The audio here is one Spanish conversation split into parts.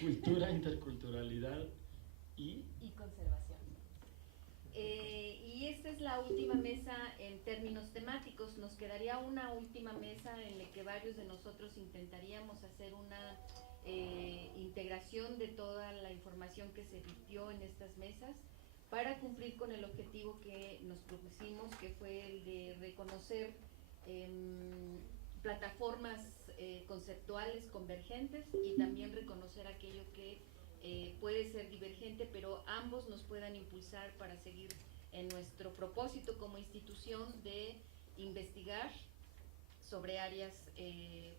cultura, interculturalidad y conservación. Y esta es la última mesa en términos temáticos. Nos quedaría una última mesa en la que varios de nosotros intentaríamos hacer una integración de toda la información que se virtió en estas mesas para cumplir con el objetivo que nos propusimos, que fue el de reconocer plataformas conceptuales convergentes y también reconocer aquello que puede ser divergente, pero ambos nos puedan impulsar para seguir en nuestro propósito como institución de investigar sobre áreas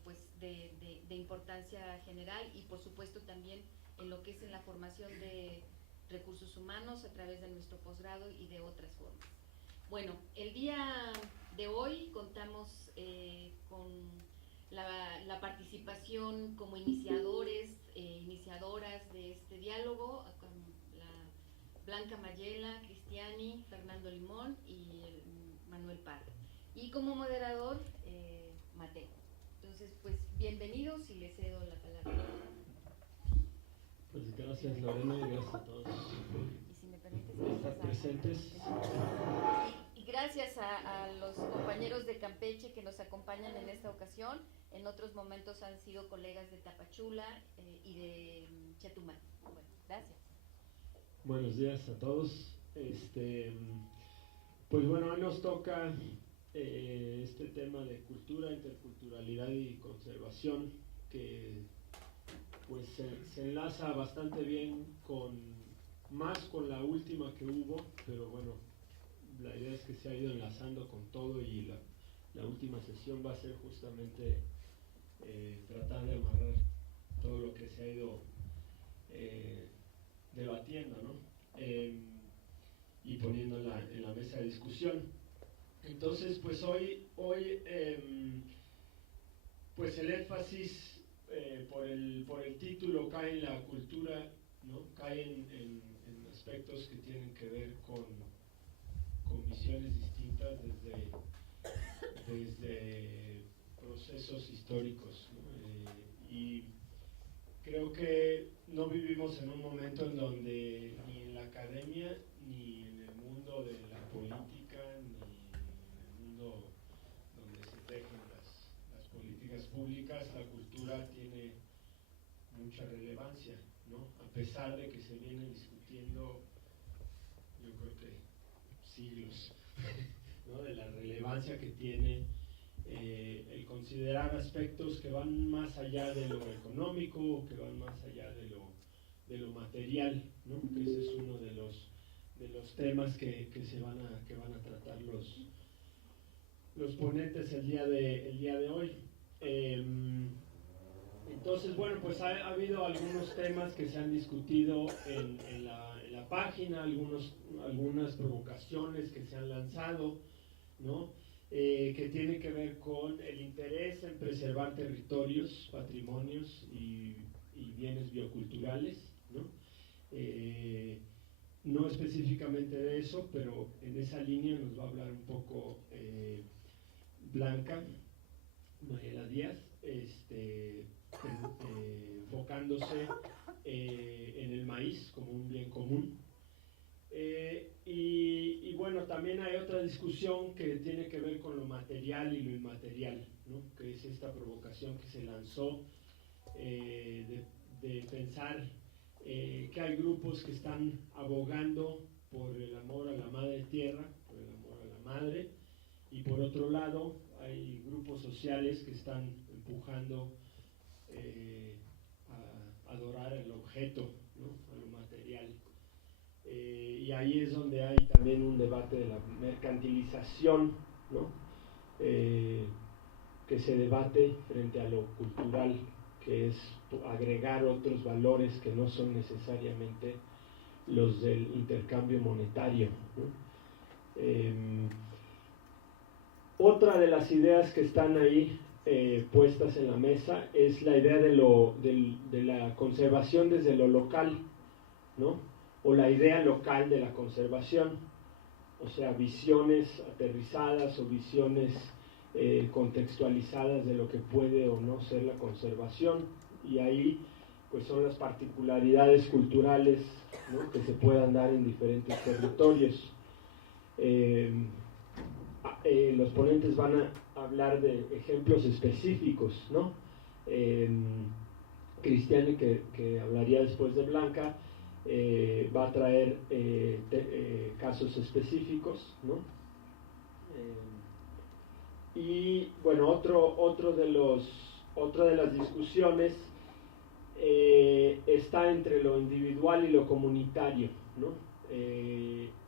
pues de importancia general y por supuesto también en lo que es en la formación de recursos humanos a través de nuestro posgrado y de otras formas. Bueno, el día de hoy contamos con la participación como iniciadores, iniciadoras de este diálogo, con la Blanca Mayela, Cristiani, Fernando Limón y Manuel Parra. Y como moderador, Mateo. Entonces, pues bienvenidos y les cedo la palabra. Pues gracias Lorena y gracias a todos Y si me permites, por estar presentes. Y gracias a los compañeros de Campeche que nos acompañan en esta ocasión. En otros momentos han sido colegas de Tapachula y de Chetumal. Bueno, gracias. Buenos días a todos. Pues bueno, hoy nos toca este tema de cultura, interculturalidad y conservación, que pues se enlaza bastante bien más con la última que hubo, pero bueno, la idea es que se ha ido enlazando con todo y la última sesión va a ser justamente tratar de amarrar todo lo que se ha ido debatiendo, ¿no? Y poniendo en la mesa de discusión. Entonces, pues hoy pues el énfasis por el título cae en la cultura, ¿no? Cae en aspectos que tienen que ver con visiones distintas desde procesos históricos, ¿no? Y creo que no vivimos en un momento en donde ni en la academia, ni en el mundo de la política, ni en el mundo donde se tejen las políticas públicas, la cultura tiene mucha relevancia, ¿no? A pesar de que se viene discutiendo, yo creo que siglos, ¿no? De la relevancia que tiene el considerar aspectos que van más allá de lo económico, que van más allá de lo material, ¿no? Que ese es uno de los temas que van a tratar los ponentes el día de hoy. Entonces, bueno, pues ha habido algunos temas que se han discutido en la página, algunas provocaciones que se han lanzado, ¿no? Que tiene que ver con el interés en preservar territorios, patrimonios y bienes bioculturales, ¿no? No específicamente de eso, pero en esa línea nos va a hablar un poco Blanca Mayela Díaz, enfocándose en el maíz como un bien común. Y bueno, también hay otra discusión que tiene que ver con lo material y lo inmaterial, ¿no? Que es esta provocación que se lanzó de pensar que hay grupos que están abogando por el amor a la madre tierra, por el amor a la madre, y por otro lado hay grupos sociales que están empujando a adorar el objeto, ¿no? A lo material. Y ahí es donde hay también un debate de la mercantilización, ¿no? Que se debate frente a lo cultural, que es agregar otros valores que no son necesariamente los del intercambio monetario, ¿no? Otra de las ideas que están ahí puestas en la mesa es la idea de la conservación desde lo local, ¿no? O la idea local de la conservación, o sea, visiones aterrizadas o visiones contextualizadas de lo que puede o no ser la conservación. Y ahí pues son las particularidades culturales, ¿no?, que se puedan dar en diferentes territorios. Los ponentes van a hablar de ejemplos específicos, ¿no? Cristiane, que hablaría después de Blanca, va a traer casos específicos, ¿no? Y bueno, otra de las discusiones está entre lo individual y lo comunitario, ¿no?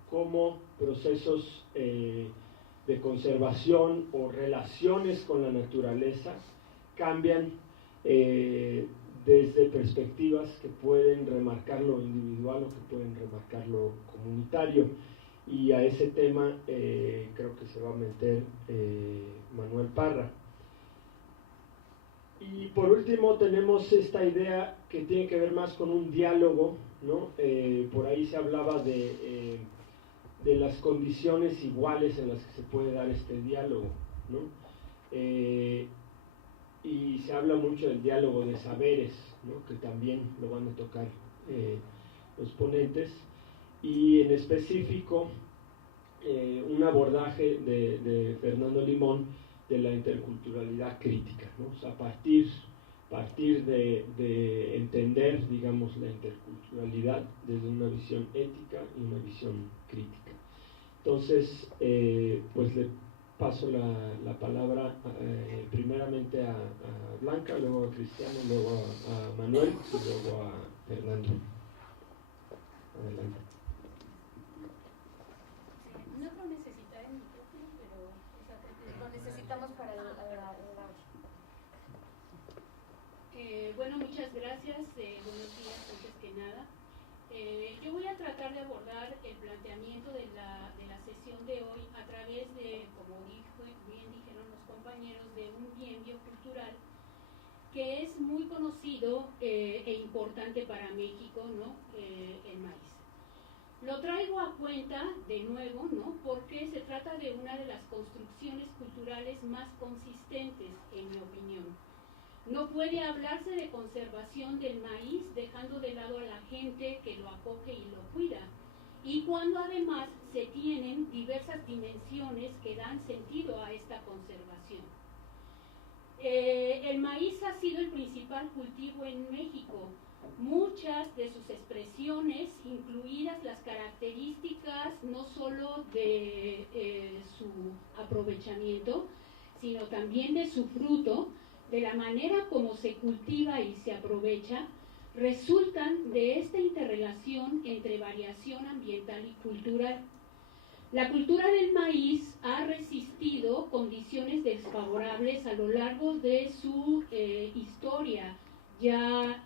Cómo procesos de conservación o relaciones con la naturaleza cambian desde perspectivas que pueden remarcar lo individual o que pueden remarcar lo comunitario. Y a ese tema creo que se va a meter Manuel Parra. Y por último tenemos esta idea que tiene que ver más con un diálogo, ¿no? Por ahí se hablaba de las condiciones iguales en las que se puede dar este diálogo, ¿no? Y se habla mucho del diálogo de saberes, ¿no?, que también lo van a tocar los ponentes, y en específico un abordaje de Fernando Limón de la interculturalidad crítica, ¿no? O sea, partir de entender, digamos, la interculturalidad desde una visión ética y una visión crítica. Entonces, pues le paso la palabra primeramente a Blanca, luego a Cristiane, luego a Manuel y luego a Fernando. Adelante. No lo necesitaré el micrófono, pero lo necesitamos para la bueno, muchas gracias. Buenos días, antes que nada. Yo voy a tratar de abordar el planteamiento de la sesión de hoy a través de, como bien dijeron los compañeros, de un bien biocultural que es muy conocido e importante para México, ¿no? El maíz. Lo traigo a cuenta de nuevo, ¿no?, porque se trata de una de las construcciones culturales más consistentes, en mi opinión. No puede hablarse de conservación del maíz dejando de lado a la gente que lo acoge y lo cuida, y cuando además se tienen diversas dimensiones que dan sentido a esta conservación. El maíz ha sido el principal cultivo en México. Muchas de sus expresiones, incluidas las características no solo de su aprovechamiento, sino también de su fruto, de la manera como se cultiva y se aprovecha, resultan de esta interrelación entre variación ambiental y cultural. La cultura del maíz ha resistido condiciones desfavorables a lo largo de su historia ya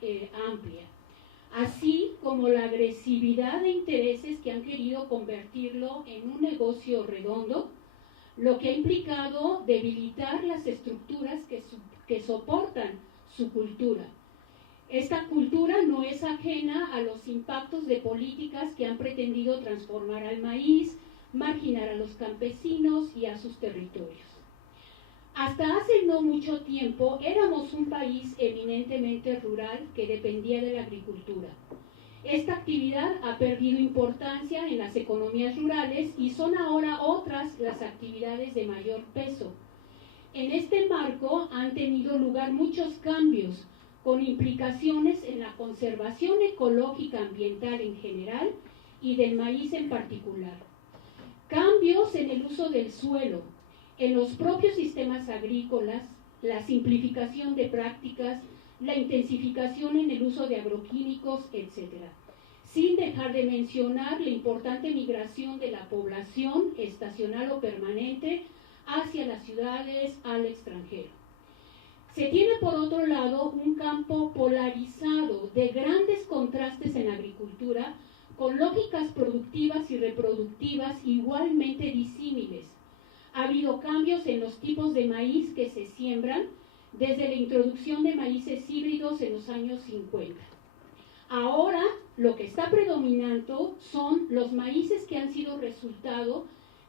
amplia, así como la agresividad de intereses que han querido convertirlo en un negocio redondo, lo que ha implicado debilitar las estructuras que soportan su cultura. Esta cultura no es ajena a los impactos de políticas que han pretendido transformar al maíz, marginar a los campesinos y a sus territorios. Hasta hace no mucho tiempo éramos un país eminentemente rural que dependía de la agricultura. Esta actividad ha perdido importancia en las economías rurales y son ahora otras las actividades de mayor peso. En este marco han tenido lugar muchos cambios con implicaciones en la conservación ecológica ambiental en general y del maíz en particular. Cambios en el uso del suelo, en los propios sistemas agrícolas, la simplificación de prácticas, la intensificación en el uso de agroquímicos, etc. Sin dejar de mencionar la importante migración de la población, estacional o permanente, hacia las ciudades, al extranjero. Se tiene por otro lado un campo polarizado de grandes contrastes en la agricultura, con lógicas productivas y reproductivas igualmente disímiles. Ha habido cambios en los tipos de maíz que se siembran, desde la introducción de maíces híbridos en los años 50. Ahora lo que está predominando son los maíces que han sido resultado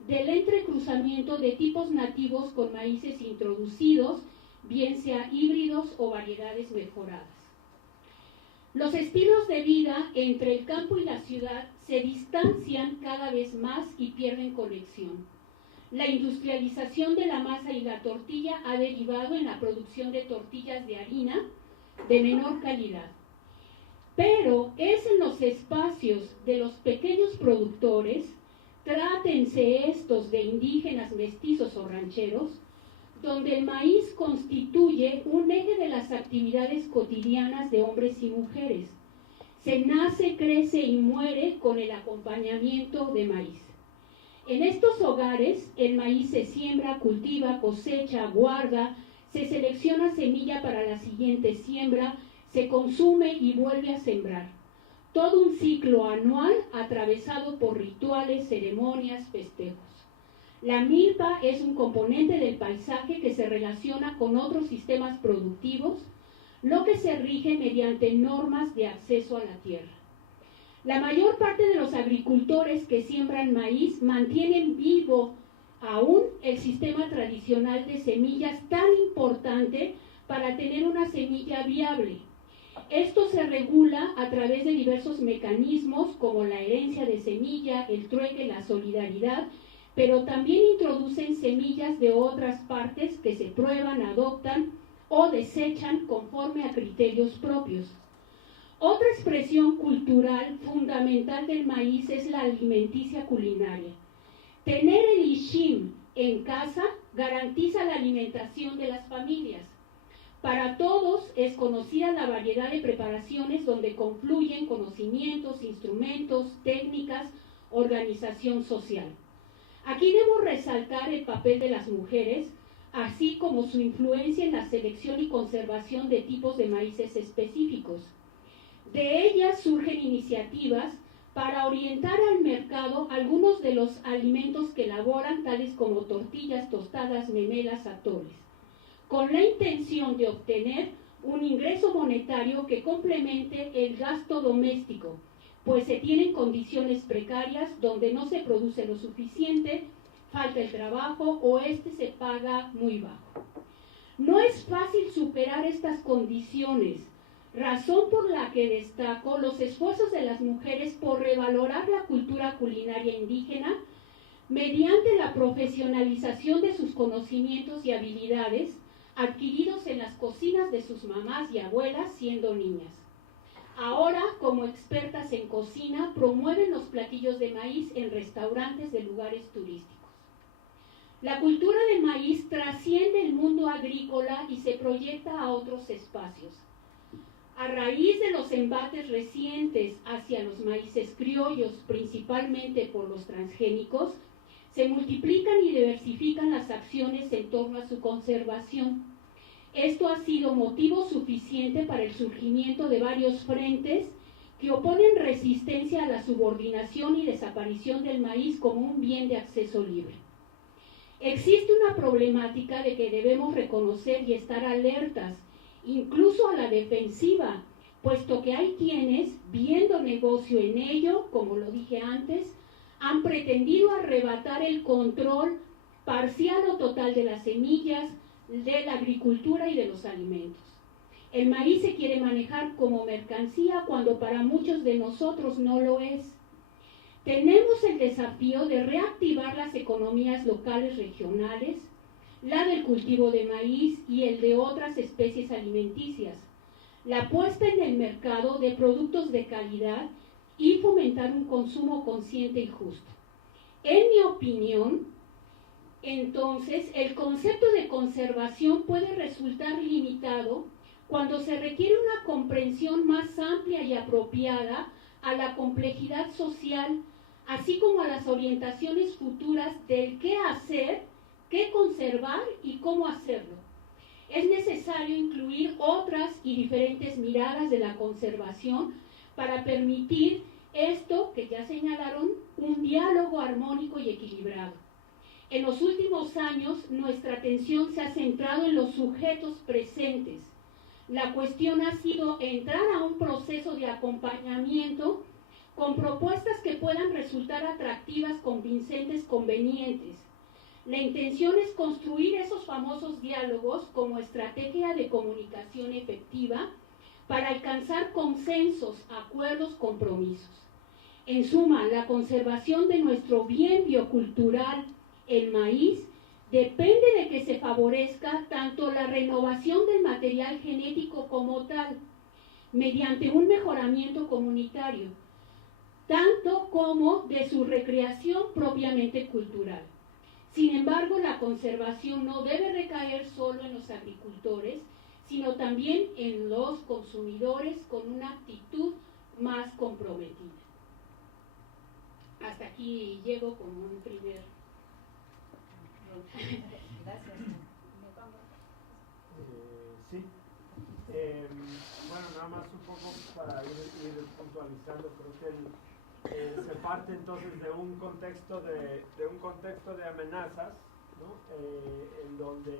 del entrecruzamiento de tipos nativos con maíces introducidos, bien sea híbridos o variedades mejoradas. Los estilos de vida entre el campo y la ciudad se distancian cada vez más y pierden conexión. La industrialización de la masa y la tortilla ha derivado en la producción de tortillas de harina de menor calidad. Pero es en los espacios de los pequeños productores, trátense estos de indígenas, mestizos o rancheros, donde el maíz constituye un eje de las actividades cotidianas de hombres y mujeres. Se nace, crece y muere con el acompañamiento de maíz. En estos hogares, el maíz se siembra, cultiva, cosecha, guarda, se selecciona semilla para la siguiente siembra, se consume y vuelve a sembrar. Todo un ciclo anual atravesado por rituales, ceremonias, festejos. La milpa es un componente del paisaje que se relaciona con otros sistemas productivos, lo que se rige mediante normas de acceso a la tierra. La mayor parte de los agricultores que siembran maíz mantienen vivo aún el sistema tradicional de semillas tan importante para tener una semilla viable. Esto se regula a través de diversos mecanismos como la herencia de semilla, el trueque, la solidaridad, pero también introducen semillas de otras partes que se prueban, adoptan o desechan conforme a criterios propios. Otra expresión cultural fundamental del maíz es la alimenticia culinaria. Tener el ishim en casa garantiza la alimentación de las familias. Para todos es conocida la variedad de preparaciones donde confluyen conocimientos, instrumentos, técnicas, organización social. Aquí debo resaltar el papel de las mujeres, así como su influencia en la selección y conservación de tipos de maíces específicos. De ellas surgen iniciativas para orientar al mercado algunos de los alimentos que elaboran, tales como tortillas, tostadas, memelas, atoles, con la intención de obtener un ingreso monetario que complemente el gasto doméstico, pues se tienen condiciones precarias donde no se produce lo suficiente, falta el trabajo o se paga muy bajo. No es fácil superar estas condiciones, razón por la que destaco los esfuerzos de las mujeres por revalorar la cultura culinaria indígena mediante la profesionalización de sus conocimientos y habilidades adquiridos en las cocinas de sus mamás y abuelas siendo niñas. Ahora, como expertas en cocina, promueven los platillos de maíz en restaurantes de lugares turísticos. La cultura de maíz trasciende el mundo agrícola y se proyecta a otros espacios. A raíz de los embates recientes hacia los maíces criollos, principalmente por los transgénicos, se multiplican y diversifican las acciones en torno a su conservación. Esto ha sido motivo suficiente para el surgimiento de varios frentes que oponen resistencia a la subordinación y desaparición del maíz como un bien de acceso libre. Existe una problemática de que debemos reconocer y estar alertas, incluso a la defensiva, puesto que hay quienes, viendo negocio en ello, como lo dije antes, han pretendido arrebatar el control parcial o total de las semillas, de la agricultura y de los alimentos. El maíz se quiere manejar como mercancía cuando para muchos de nosotros no lo es. Tenemos el desafío de reactivar las economías locales regionales, la del cultivo de maíz y el de otras especies alimenticias, la puesta en el mercado de productos de calidad y fomentar un consumo consciente y justo. En mi opinión, entonces, el concepto de conservación puede resultar limitado cuando se requiere una comprensión más amplia y apropiada a la complejidad social, así como a las orientaciones futuras del qué hacer, qué conservar y cómo hacerlo. Es necesario incluir otras y diferentes miradas de la conservación para permitir esto que ya señalaron, un diálogo armónico y equilibrado. En los últimos años, nuestra atención se ha centrado en los sujetos presentes. La cuestión ha sido entrar a un proceso de acompañamiento con propuestas que puedan resultar atractivas, convincentes, convenientes. La intención es construir esos famosos diálogos como estrategia de comunicación efectiva, para alcanzar consensos, acuerdos, compromisos. En suma, la conservación de nuestro bien biocultural, el maíz, depende de que se favorezca tanto la renovación del material genético como tal, mediante un mejoramiento comunitario, tanto como de su recreación propiamente cultural. Sin embargo, la conservación no debe recaer solo en los agricultores, sino también en los consumidores con una actitud más comprometida. Hasta aquí llego como un primer... Gracias. Sí. Bueno, nada más un poco para ir puntualizando, creo que se parte entonces de un contexto de amenazas, ¿no? En donde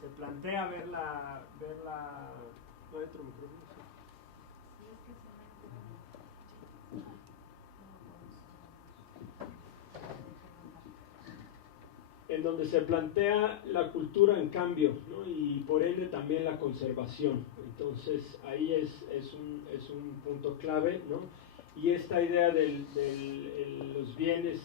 se plantea ver la no entro micrófono. En donde se plantea la cultura en cambio, ¿no? Y por ende también la conservación. Entonces ahí es un punto clave, ¿no? Y esta idea de los bienes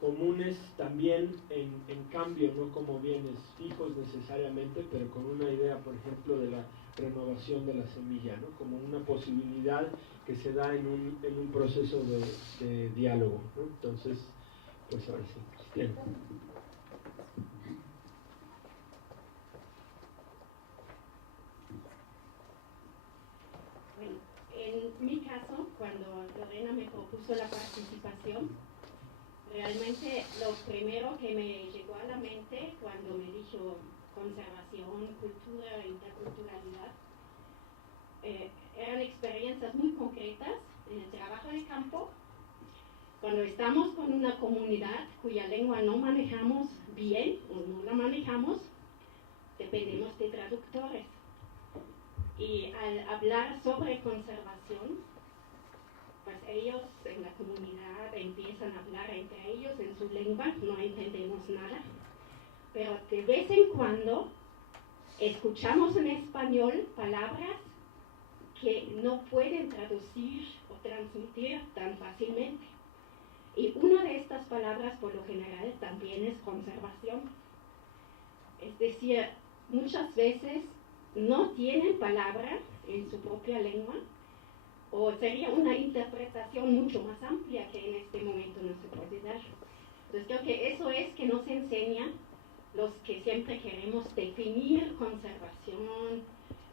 comunes también en cambio, no como bienes fijos necesariamente, pero con una idea, por ejemplo, de la renovación de la semilla, ¿no? Como una posibilidad que se da en un proceso de diálogo, ¿no? Entonces, pues ahora sí, Cristian. En mi caso, cuando Lorena me propuso la participación, realmente lo primero que me llegó a la mente cuando me dijo conservación, cultura, interculturalidad, eran experiencias muy concretas en el trabajo de campo, cuando estamos con una comunidad cuya lengua no manejamos bien o no la manejamos, dependemos de traductores. Y al hablar sobre conservación, pues ellos en la comunidad empiezan a hablar entre ellos en su lengua, no entendemos nada, pero de vez en cuando escuchamos en español palabras que no pueden traducir o transmitir tan fácilmente. Y una de estas palabras por lo general también es conservación. Es decir, muchas veces no tienen palabra en su propia lengua, o sería una interpretación mucho más amplia que en este momento no se puede dar. Entonces creo que eso es que nos enseña los que siempre queremos definir conservación,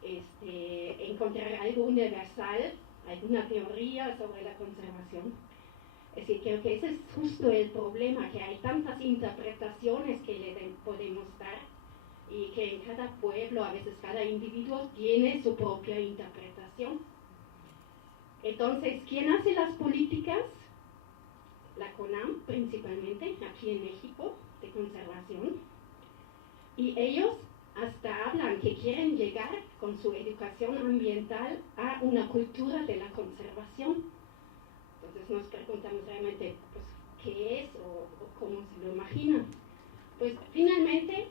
encontrar algo universal, alguna teoría sobre la conservación. Es decir, creo que ese es justo el problema, que hay tantas interpretaciones que le podemos dar, y que en cada pueblo, a veces cada individuo tiene su propia interpretación. Entonces, ¿quién hace las políticas? La CONAM, principalmente, aquí en México, de conservación. Y ellos hasta hablan que quieren llegar con su educación ambiental a una cultura de la conservación. Entonces nos preguntamos realmente, pues, ¿qué es o cómo se lo imaginan? Pues, finalmente,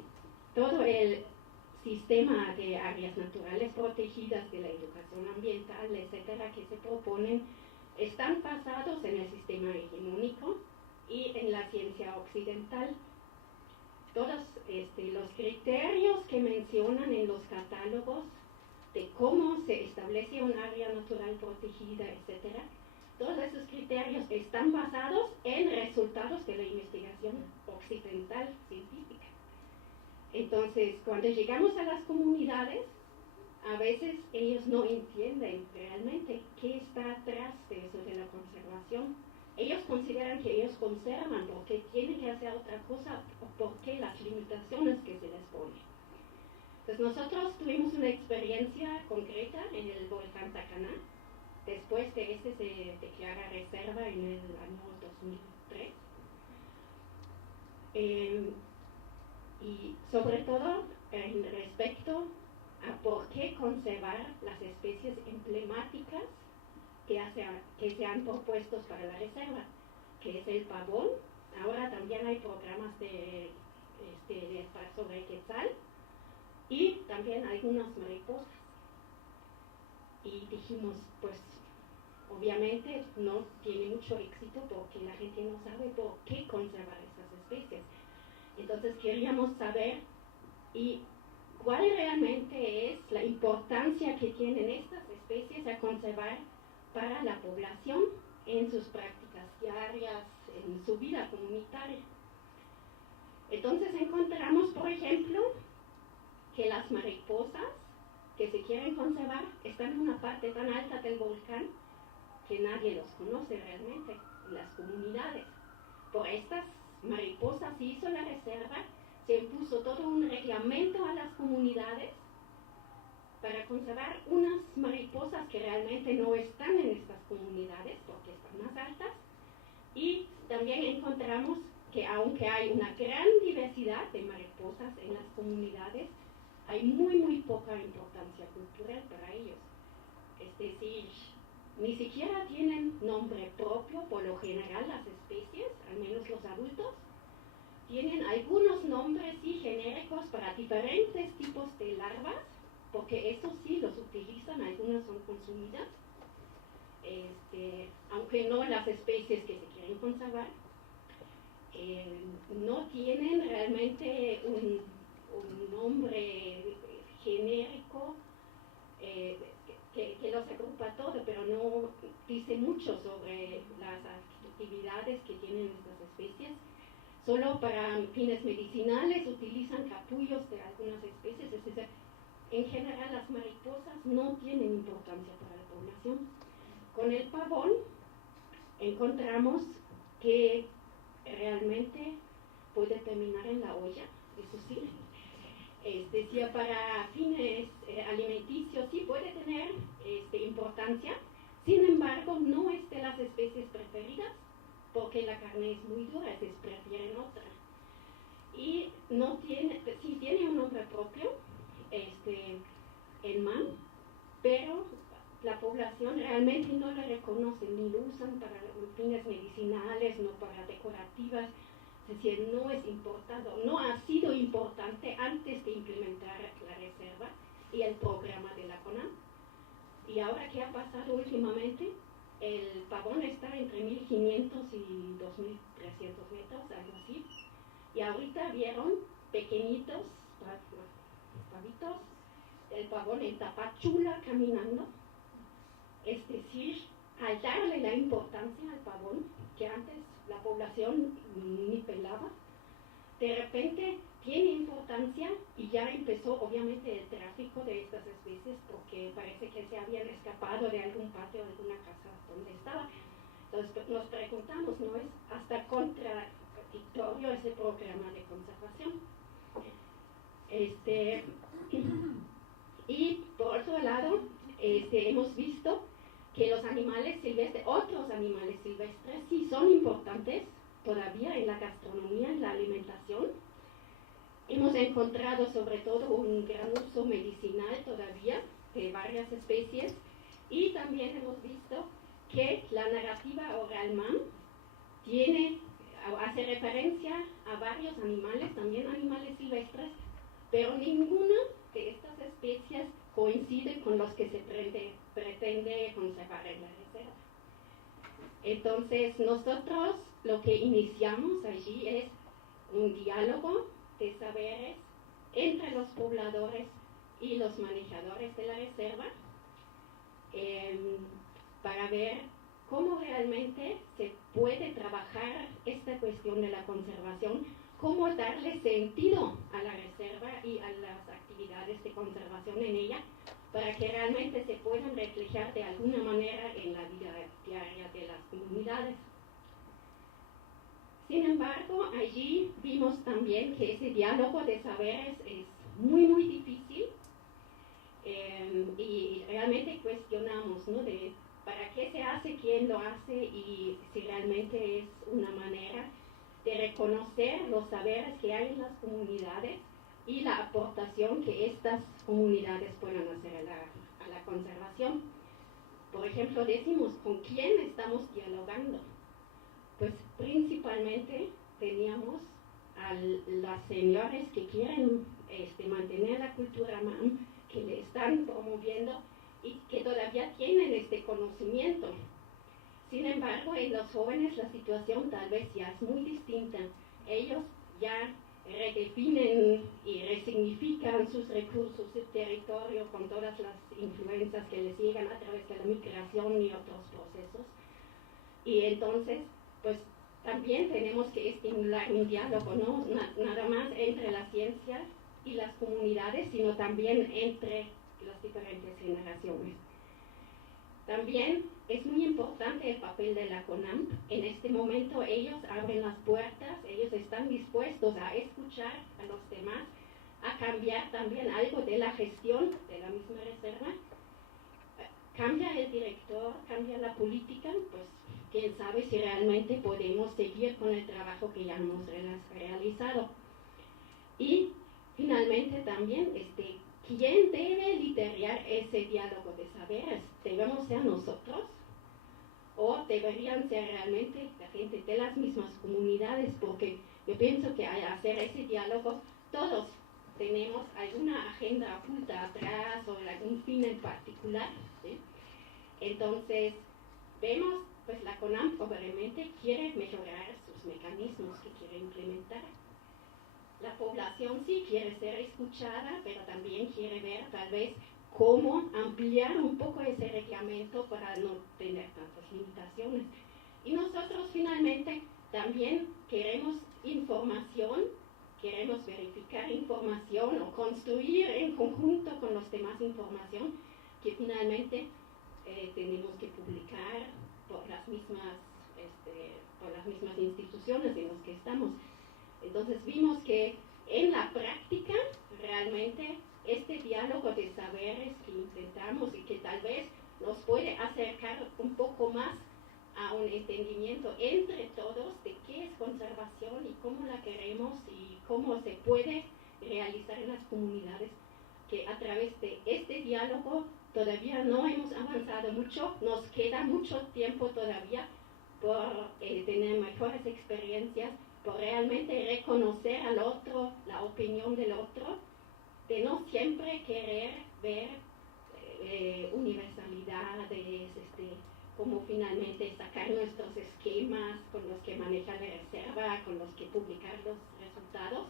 todo el sistema de áreas naturales protegidas, de la educación ambiental, etcétera, que se proponen, están basados en el sistema hegemónico y en la ciencia occidental. Todos los criterios que mencionan en los catálogos de cómo se establece un área natural protegida, etcétera, todos esos criterios están basados en resultados de la investigación occidental científica. Entonces, cuando llegamos a las comunidades, a veces ellos no entienden realmente qué está atrás de eso de la conservación. Ellos consideran que ellos conservan porque tienen que hacer otra cosa o porque las limitaciones que se les ponen. Entonces, nosotros tuvimos una experiencia concreta en el volcán Tacaná. Después de este se declara reserva en el año 2003. Y sobre todo en respecto a por qué conservar las especies emblemáticas que se han propuesto para la reserva, que es el pavón. Ahora también hay programas sobre quetzal y también algunas mariposas. y dijimos, pues obviamente no tiene mucho éxito porque la gente no sabe por qué conservar estas especies. Entonces queríamos saber y cuál realmente es la importancia que tienen estas especies a conservar para la población en sus prácticas diarias, en su vida comunitaria. Entonces encontramos, por ejemplo, que las mariposas que se quieren conservar están en una parte tan alta del volcán que nadie los conoce realmente en las comunidades. Por estas mariposas se hizo la reserva, se impuso todo un reglamento a las comunidades para conservar unas mariposas que realmente no están en estas comunidades porque están más altas, y también encontramos que aunque hay una gran diversidad de mariposas en las comunidades, hay muy poca importancia cultural para ellos. Es decir, ni siquiera tienen nombre propio por lo general las especies, al menos los adultos. Tienen algunos nombres sí genéricos para diferentes tipos de larvas, porque esos sí los utilizan, algunas son consumidas, aunque no las especies que se quieren conservar. No tienen realmente un nombre genérico que los agrupa todo, pero no dice mucho sobre las actividades que tienen estas especies. Solo para fines medicinales utilizan capullos de algunas especies, es decir, en general las mariposas no tienen importancia para la población. Con el pavón encontramos que realmente puede terminar en la olla, eso sí. Decía, para fines alimenticios sí puede tener importancia, sin embargo no es de las especies preferidas porque la carne es muy dura, se prefieren otra. Y no tiene, sí tiene un nombre propio, el man, pero la población realmente no lo reconoce, ni lo usan para fines medicinales, no para decorativas. Es decir, no es importante, no ha sido importante antes de implementar la reserva y el programa de la CONAM. Y ahora, ¿qué ha pasado últimamente? El pavón está entre 1500 y 2300 metros, algo así. Y ahorita vieron pequeñitos pavitos del pavón en Tapachula caminando. Es decir, al darle la importancia al pavón, que antes la población ni pelaba, de repente tiene importancia y ya empezó obviamente el tráfico de estas especies porque parece que se habían escapado de algún patio, de alguna casa donde estaba. Entonces nos preguntamos, ¿no es hasta contradictorio ese programa de conservación? Y por otro lado, hemos visto que los animales silvestres, otros animales silvestres, sí son importantes todavía en la gastronomía, en la alimentación. Hemos encontrado sobre todo un gran uso medicinal todavía de varias especies, y también hemos visto que la narrativa oral MAM hace referencia a varios animales, también animales silvestres, pero ninguna de estas especies coincide con los que se pretende conservar en la reserva. Entonces nosotros lo que iniciamos allí es un diálogo de saberes entre los pobladores y los manejadores de la reserva, para ver cómo realmente se puede trabajar esta cuestión de la conservación, cómo darle sentido a la reserva y a las actividades de conservación en ella, para que realmente se puedan reflejar de alguna manera en la vida diaria de las comunidades. Sin embargo, allí vimos también que ese diálogo de saberes es muy difícil, y realmente cuestionamos, ¿no?, de para qué se hace, quién lo hace y si realmente es una manera de reconocer los saberes que hay en las comunidades y la aportación que estas comunidades puedan hacer a la conservación. Por ejemplo, decimos, ¿con quién estamos dialogando? Pues principalmente teníamos a las señoras que quieren mantener la cultura MAM, que le están promoviendo y que todavía conocimiento. Sin embargo, en los jóvenes la situación tal vez ya es muy distinta. Ellos ya redefinen y resignifican sus recursos, su territorio, con todas las influencias que les llegan a través de la migración y otros procesos. Y entonces, pues también tenemos que estimular un diálogo, no nada más entre la ciencia y las comunidades, sino también entre las diferentes generaciones. También es muy importante el papel de la CONAMP. En este momento ellos abren las puertas, ellos están dispuestos a escuchar a los demás, a cambiar también algo de la gestión de la misma reserva. Cambia el director, cambia la política, pues quién sabe si realmente podemos seguir con el trabajo que ya hemos realizado. Y finalmente también, ¿quién debe liderar ese diálogo de saberes? ¿Debemos ser nosotros? ¿O deberían ser realmente la gente de las mismas comunidades? Porque yo pienso que al hacer ese diálogo, todos tenemos alguna agenda oculta atrás o algún fin en particular, ¿sí? Entonces, vemos, pues la CONAMP obviamente quiere mejorar sus mecanismos que quiere implementar. La población sí quiere ser escuchada, pero también quiere ver tal vez cómo ampliar un poco ese reglamento para no tener tantas limitaciones. Y nosotros finalmente también queremos información, queremos verificar información o construir en conjunto con los demás información que finalmente tenemos que publicar por las mismas instituciones en las que estamos. Entonces vimos que en la práctica realmente este diálogo de saberes que intentamos y que tal vez nos puede acercar un poco más a un entendimiento entre todos de qué es conservación y cómo la queremos y cómo se puede realizar en las comunidades, que a través de este diálogo todavía no hemos avanzado mucho, nos queda mucho tiempo todavía por tener mejores experiencias, por realmente reconocer al otro, la opinión del otro, de no siempre querer ver universalidades, cómo finalmente sacar nuestros esquemas con los que manejar la reserva, con los que publicar los resultados,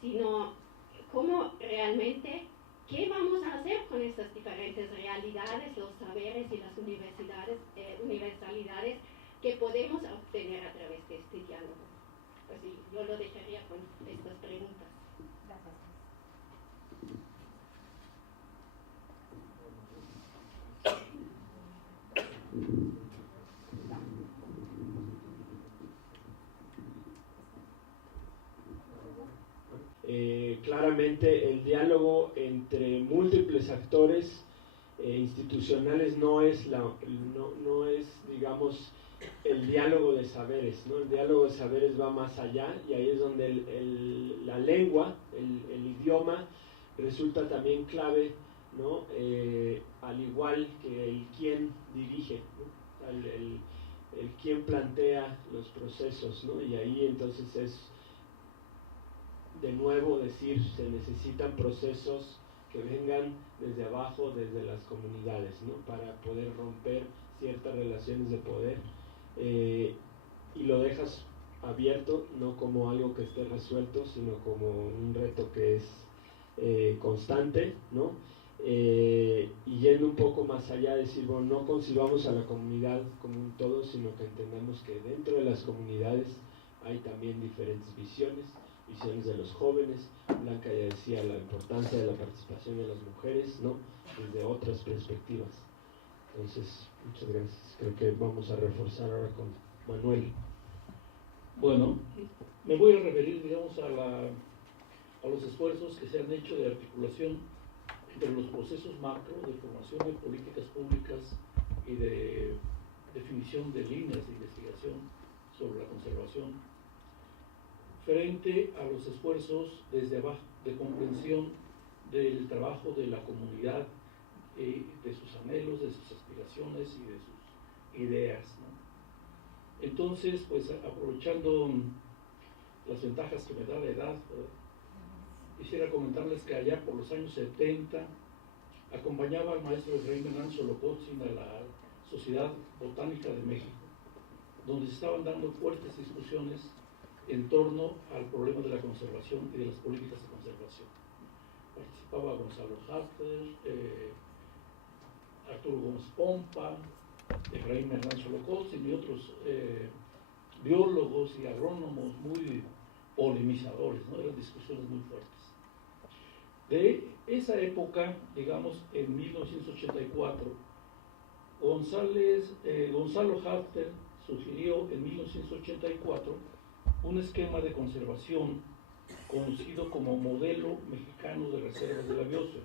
sino cómo realmente, qué vamos a hacer con estas diferentes realidades, los saberes y las universalidades que podemos obtener a través de este diálogo. Pues sí, yo lo dejaría con estas preguntas. Gracias. Claramente el diálogo entre múltiples actores institucionales no es, digamos, el diálogo de saberes, ¿no? El diálogo de saberes va más allá y ahí es donde la lengua, el idioma, resulta también clave, ¿no? Al igual que el quién dirige, ¿no? El quién plantea los procesos, ¿no? Y ahí entonces es de nuevo decir, se necesitan procesos que vengan desde abajo, desde las comunidades, ¿no? Para poder romper ciertas relaciones de poder, y lo dejas abierto, no como algo que esté resuelto, sino como un reto que es constante, ¿no? Y yendo un poco más allá, decir, bueno, no concibamos a la comunidad como un todo, sino que entendamos que dentro de las comunidades hay también diferentes visiones de los jóvenes. Blanca ya decía la importancia de la participación de las mujeres, ¿no? Desde otras perspectivas. Entonces, muchas gracias. Creo que vamos a reforzar ahora con Manuel. Bueno, me voy a referir, digamos, a los esfuerzos que se han hecho de articulación entre los procesos macro de formación de políticas públicas y de definición de líneas de investigación sobre la conservación, frente a los esfuerzos desde abajo de comprensión del trabajo de la comunidad, de sus anhelos, de sus aspiraciones y de sus ideas, ¿no? Entonces, pues aprovechando las ventajas que me da la edad, ¿verdad? Quisiera comentarles que allá por los años 70 acompañaba al maestro Efraín Menán Solocotzin a Sociedad Botánica de México, donde se estaban dando fuertes discusiones en torno al problema de la conservación y de las políticas de conservación. Participaba Gonzalo Harter, Arturo Gómez Pompa, Efraín Hernán Xolocotzin y otros biólogos y agrónomos muy polemizadores, ¿no? Eran discusiones muy fuertes. De esa época, digamos, en 1984, Gonzalo Harter sugirió en 1984 un esquema de conservación conocido como Modelo Mexicano de Reservas de la Biosfera,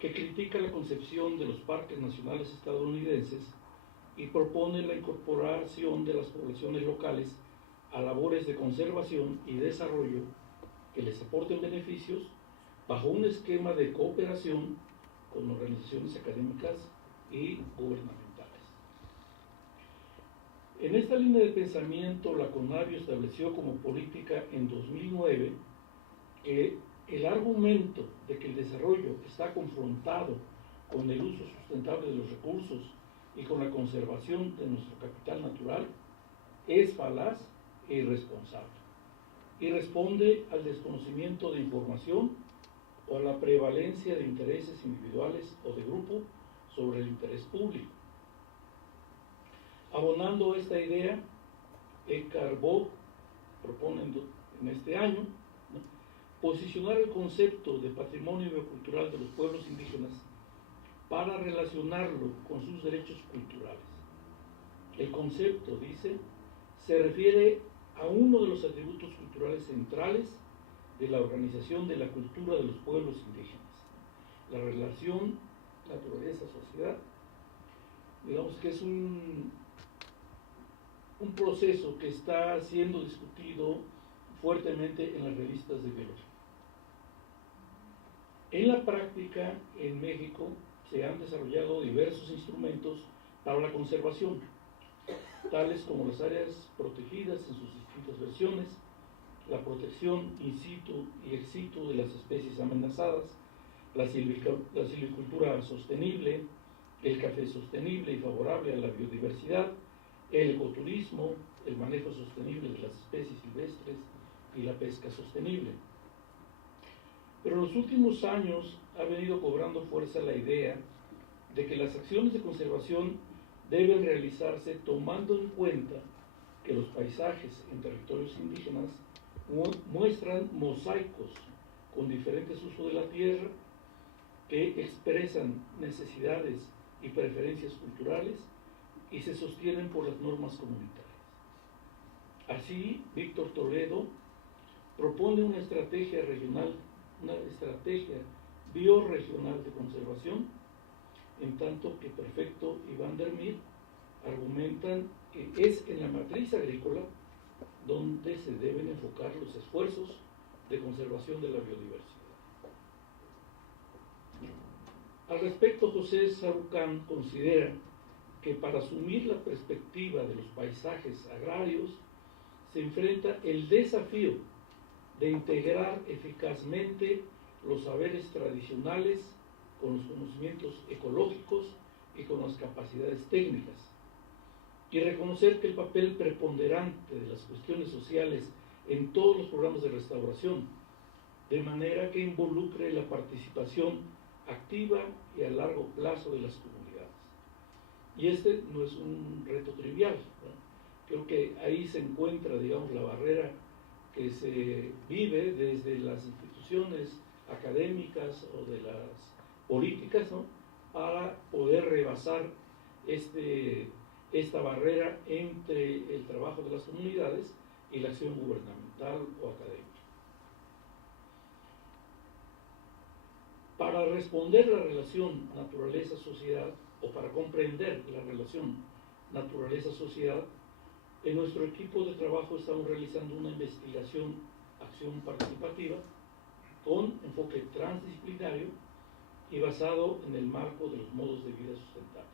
que critica la concepción de los parques nacionales estadounidenses y propone la incorporación de las poblaciones locales a labores de conservación y desarrollo que les aporten beneficios bajo un esquema de cooperación con organizaciones académicas y gubernamentales. En esta línea de pensamiento, la CONABIO estableció como política en 2009 que el argumento de que el desarrollo está confrontado con el uso sustentable de los recursos y con la conservación de nuestro capital natural es falaz e irresponsable y responde al desconocimiento de información o a la prevalencia de intereses individuales o de grupo sobre el interés público. Abonando esta idea, Edgar Vogt propone en este año, ¿no?, posicionar el concepto de patrimonio biocultural de los pueblos indígenas para relacionarlo con sus derechos culturales. El concepto, dice, se refiere a uno de los atributos culturales centrales de la organización de la cultura de los pueblos indígenas, la relación naturaleza-sociedad. Digamos que es un proceso que está siendo discutido fuertemente en las revistas de biología. En la práctica, en México, se han desarrollado diversos instrumentos para la conservación, tales como las áreas protegidas en sus distintas versiones, la protección in situ y ex situ de las especies amenazadas, la silvicultura sostenible, el café sostenible y favorable a la biodiversidad, el ecoturismo, el manejo sostenible de las especies silvestres y la pesca sostenible. Pero en los últimos años ha venido cobrando fuerza la idea de que las acciones de conservación deben realizarse tomando en cuenta que los paisajes en territorios indígenas muestran mosaicos con diferentes usos de la tierra que expresan necesidades y preferencias culturales y se sostienen por las normas comunitarias. Así, Víctor Toledo propone una estrategia regional, una estrategia biorregional de conservación, en tanto que Perfecto y Van der Meer argumentan que es en la matriz agrícola donde se deben enfocar los esfuerzos de conservación de la biodiversidad. Al respecto, José Sarucán considera que para asumir la perspectiva de los paisajes agrarios se enfrenta el desafío de integrar eficazmente los saberes tradicionales con los conocimientos ecológicos y con las capacidades técnicas, y reconocer que el papel preponderante de las cuestiones sociales en todos los programas de restauración, de manera que involucre la participación activa y a largo plazo de las comunidades. Y este no es un reto trivial, ¿no? Creo que ahí se encuentra, digamos, la barrera que se vive desde las instituciones académicas o de las políticas, ¿no?, para poder rebasar esta barrera entre el trabajo de las comunidades y la acción gubernamental o académica. Para responder la relación naturaleza-sociedad, o para comprender la relación naturaleza-sociedad, en nuestro equipo de trabajo estamos realizando una investigación, acción participativa, con enfoque transdisciplinario y basado en el marco de los modos de vida sustentables.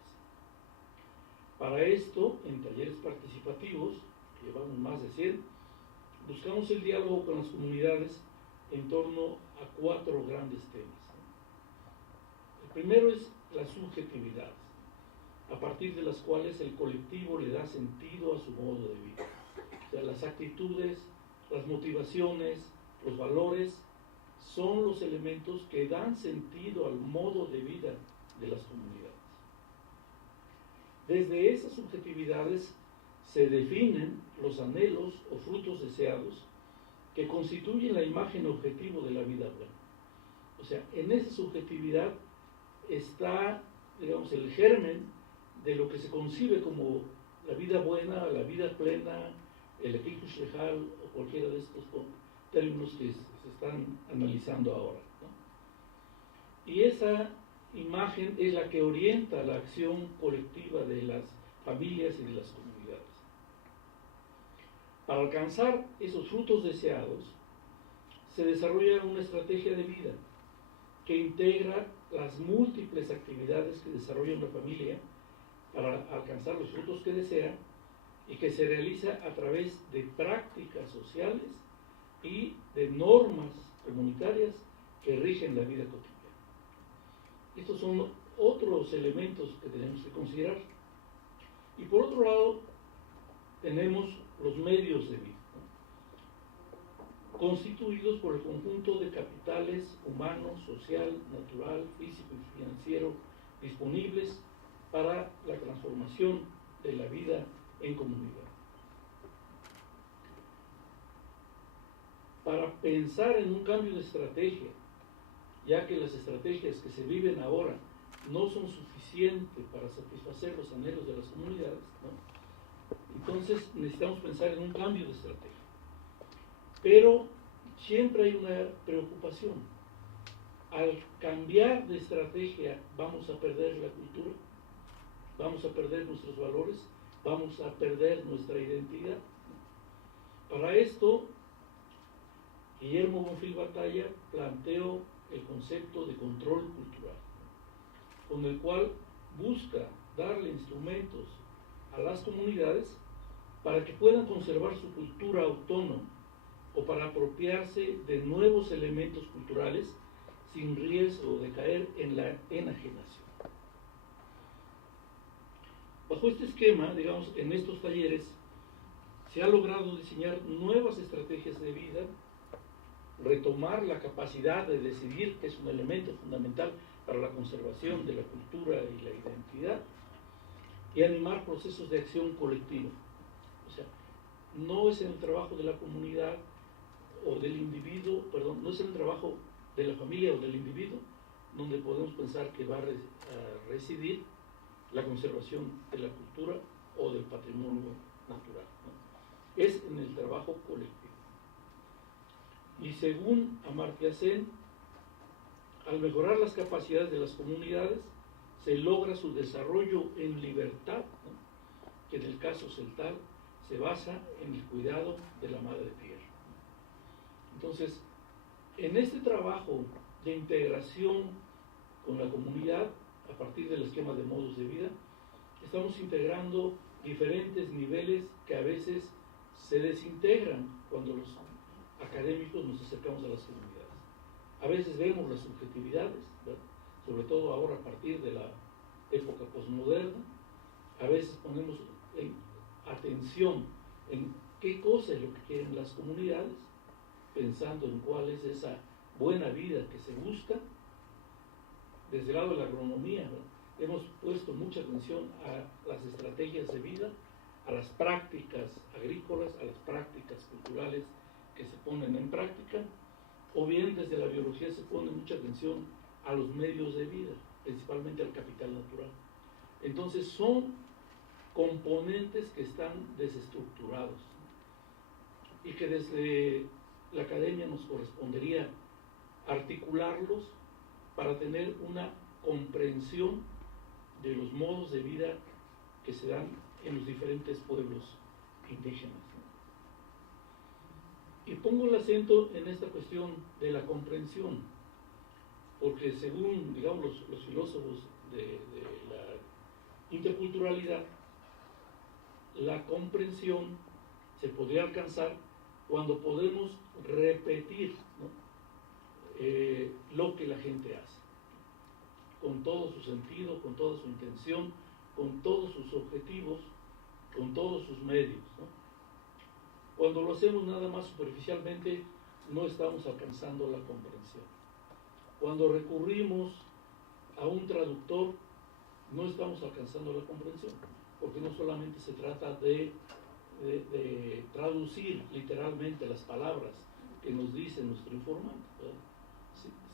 Para esto, en talleres participativos, que llevamos más de 100, buscamos el diálogo con las comunidades en torno a 4 grandes temas. El primero es la subjetividad, a partir de las cuales el colectivo le da sentido a su modo de vida. O sea, las actitudes, las motivaciones, los valores son los elementos que dan sentido al modo de vida de las comunidades. Desde esas subjetividades se definen los anhelos o frutos deseados que constituyen la imagen objetivo de la vida buena. O sea, en esa subjetividad está, digamos, el germen de lo que se concibe como la vida buena, la vida plena, el Ekikus Lejal o cualquiera de estos términos que se están analizando ahora, ¿no? Y esa imagen es la que orienta la acción colectiva de las familias y de las comunidades. Para alcanzar esos frutos deseados, se desarrolla una estrategia de vida que integra las múltiples actividades que desarrolla una familia para alcanzar los frutos que desea y que se realiza a través de prácticas sociales y de normas comunitarias que rigen la vida cotidiana. Estos son otros elementos que tenemos que considerar. Y por otro lado, tenemos los medios de vida, ¿no? Constituidos por el conjunto de capitales humano, social, natural, físico y financiero disponibles para la transformación de la vida en comunidad. Para pensar en un cambio de estrategia, ya que las estrategias que se viven ahora no son suficientes para satisfacer los anhelos de las comunidades, ¿no? Entonces necesitamos pensar en un cambio de estrategia. Pero siempre hay una preocupación. Al cambiar de estrategia, ¿vamos a perder la cultura? ¿Vamos a perder nuestros valores? ¿Vamos a perder nuestra identidad? Para esto, Guillermo Bonfil Batalla planteó el concepto de control cultural, con el cual busca darle instrumentos a las comunidades para que puedan conservar su cultura autónoma o para apropiarse de nuevos elementos culturales sin riesgo de caer en la enajenación. Bajo este esquema, digamos, en estos talleres se ha logrado diseñar nuevas estrategias de vida, retomar la capacidad de decidir, que es un elemento fundamental para la conservación de la cultura y la identidad, y animar procesos de acción colectiva. O sea, no es en el trabajo de la comunidad o del individuo, perdón, no es en el trabajo de la familia o del individuo donde podemos pensar que va a residir la conservación de la cultura o del patrimonio natural, ¿no? Es en el trabajo colectivo. Y según Amartya Sen, al mejorar las capacidades de las comunidades, se logra su desarrollo en libertad, ¿no? Que en el caso celtal se basa en el cuidado de la madre tierra. Entonces, en este trabajo de integración con la comunidad, a partir del esquema de modos de vida, estamos integrando diferentes niveles que a veces se desintegran cuando los académicos nos acercamos a las comunidades. A veces vemos las subjetividades, ¿verdad? Sobre todo ahora a partir de la época posmoderna. A veces ponemos atención en qué cosa es lo que quieren las comunidades, pensando en cuál es esa buena vida que se busca. Desde el lado de la agronomía, ¿verdad? Hemos puesto mucha atención a las estrategias de vida, a las prácticas agrícolas, a las prácticas culturales que se ponen en práctica, o bien desde la biología se pone mucha atención a los medios de vida, principalmente al capital natural. Entonces son componentes que están desestructurados y que desde la academia nos correspondería articularlos para tener una comprensión de los modos de vida que se dan en los diferentes pueblos indígenas. Y pongo el acento en esta cuestión de la comprensión, porque según, digamos, los filósofos de la interculturalidad, la comprensión se podría alcanzar cuando podemos repetir, ¿no? Lo que la gente hace, con todo su sentido, con toda su intención, con todos sus objetivos, con todos sus medios, ¿no? Cuando lo hacemos nada más superficialmente, no estamos alcanzando la comprensión. Cuando recurrimos a un traductor, no estamos alcanzando la comprensión, porque no solamente se trata de traducir literalmente las palabras que nos dice nuestro informante, ¿verdad?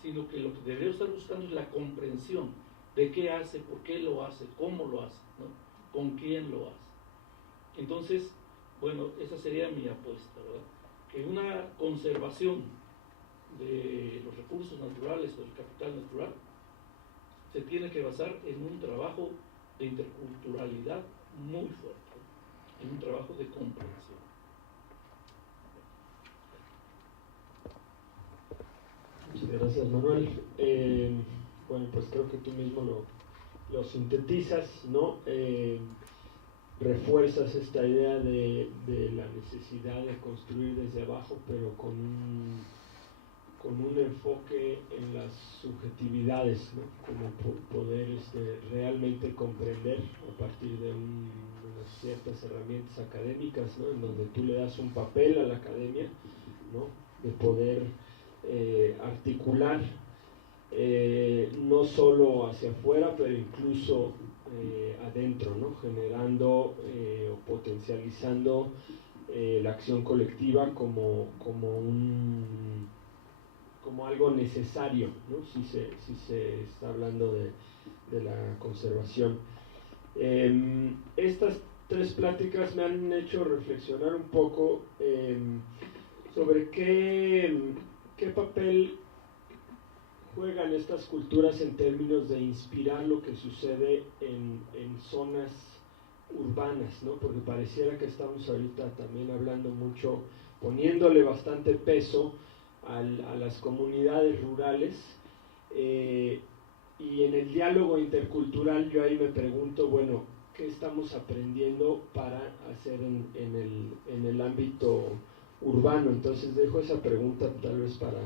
Sino que lo que debemos estar buscando es la comprensión de qué hace, por qué lo hace, cómo lo hace, ¿no? Con quién lo hace. Entonces, bueno, esa sería mi apuesta, ¿verdad? Que una conservación de los recursos naturales o del capital natural se tiene que basar en un trabajo de interculturalidad muy fuerte, en un trabajo de comprensión. Muchas gracias, Manuel. Bueno, pues creo que tú mismo lo sintetizas, ¿no? Refuerzas esta idea de la necesidad de construir desde abajo, pero con un enfoque en las subjetividades, ¿no? Como poder realmente comprender a partir de unas ciertas herramientas académicas, ¿no? En donde tú le das un papel a la academia, ¿no? De poder articular no solo hacia afuera, pero incluso adentro, ¿no? Generando o potencializando la acción colectiva como algo necesario, ¿no? Si se está hablando de la conservación. Estas tres pláticas me han hecho reflexionar un poco sobre qué papel juegan estas culturas en términos de inspirar lo que sucede en zonas urbanas, ¿no? Porque pareciera que estamos ahorita también hablando mucho, poniéndole bastante peso a las comunidades rurales, y en el diálogo intercultural yo ahí me pregunto, bueno, ¿qué estamos aprendiendo para hacer en el ámbito urbano? Entonces dejo esa pregunta tal vez para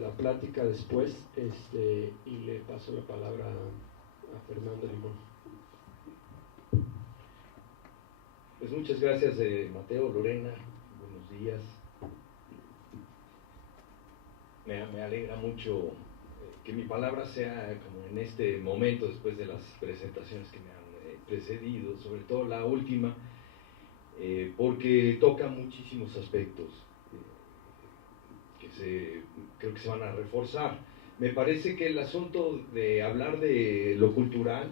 la plática después, y le paso la palabra a Fernando Limón. Pues muchas gracias, Mateo, Lorena, buenos días. Me alegra mucho que mi palabra sea como en este momento, después de las presentaciones que me han precedido, sobre todo la última, porque toca muchísimos aspectos creo que se van a reforzar. Me parece que el asunto de hablar de lo cultural,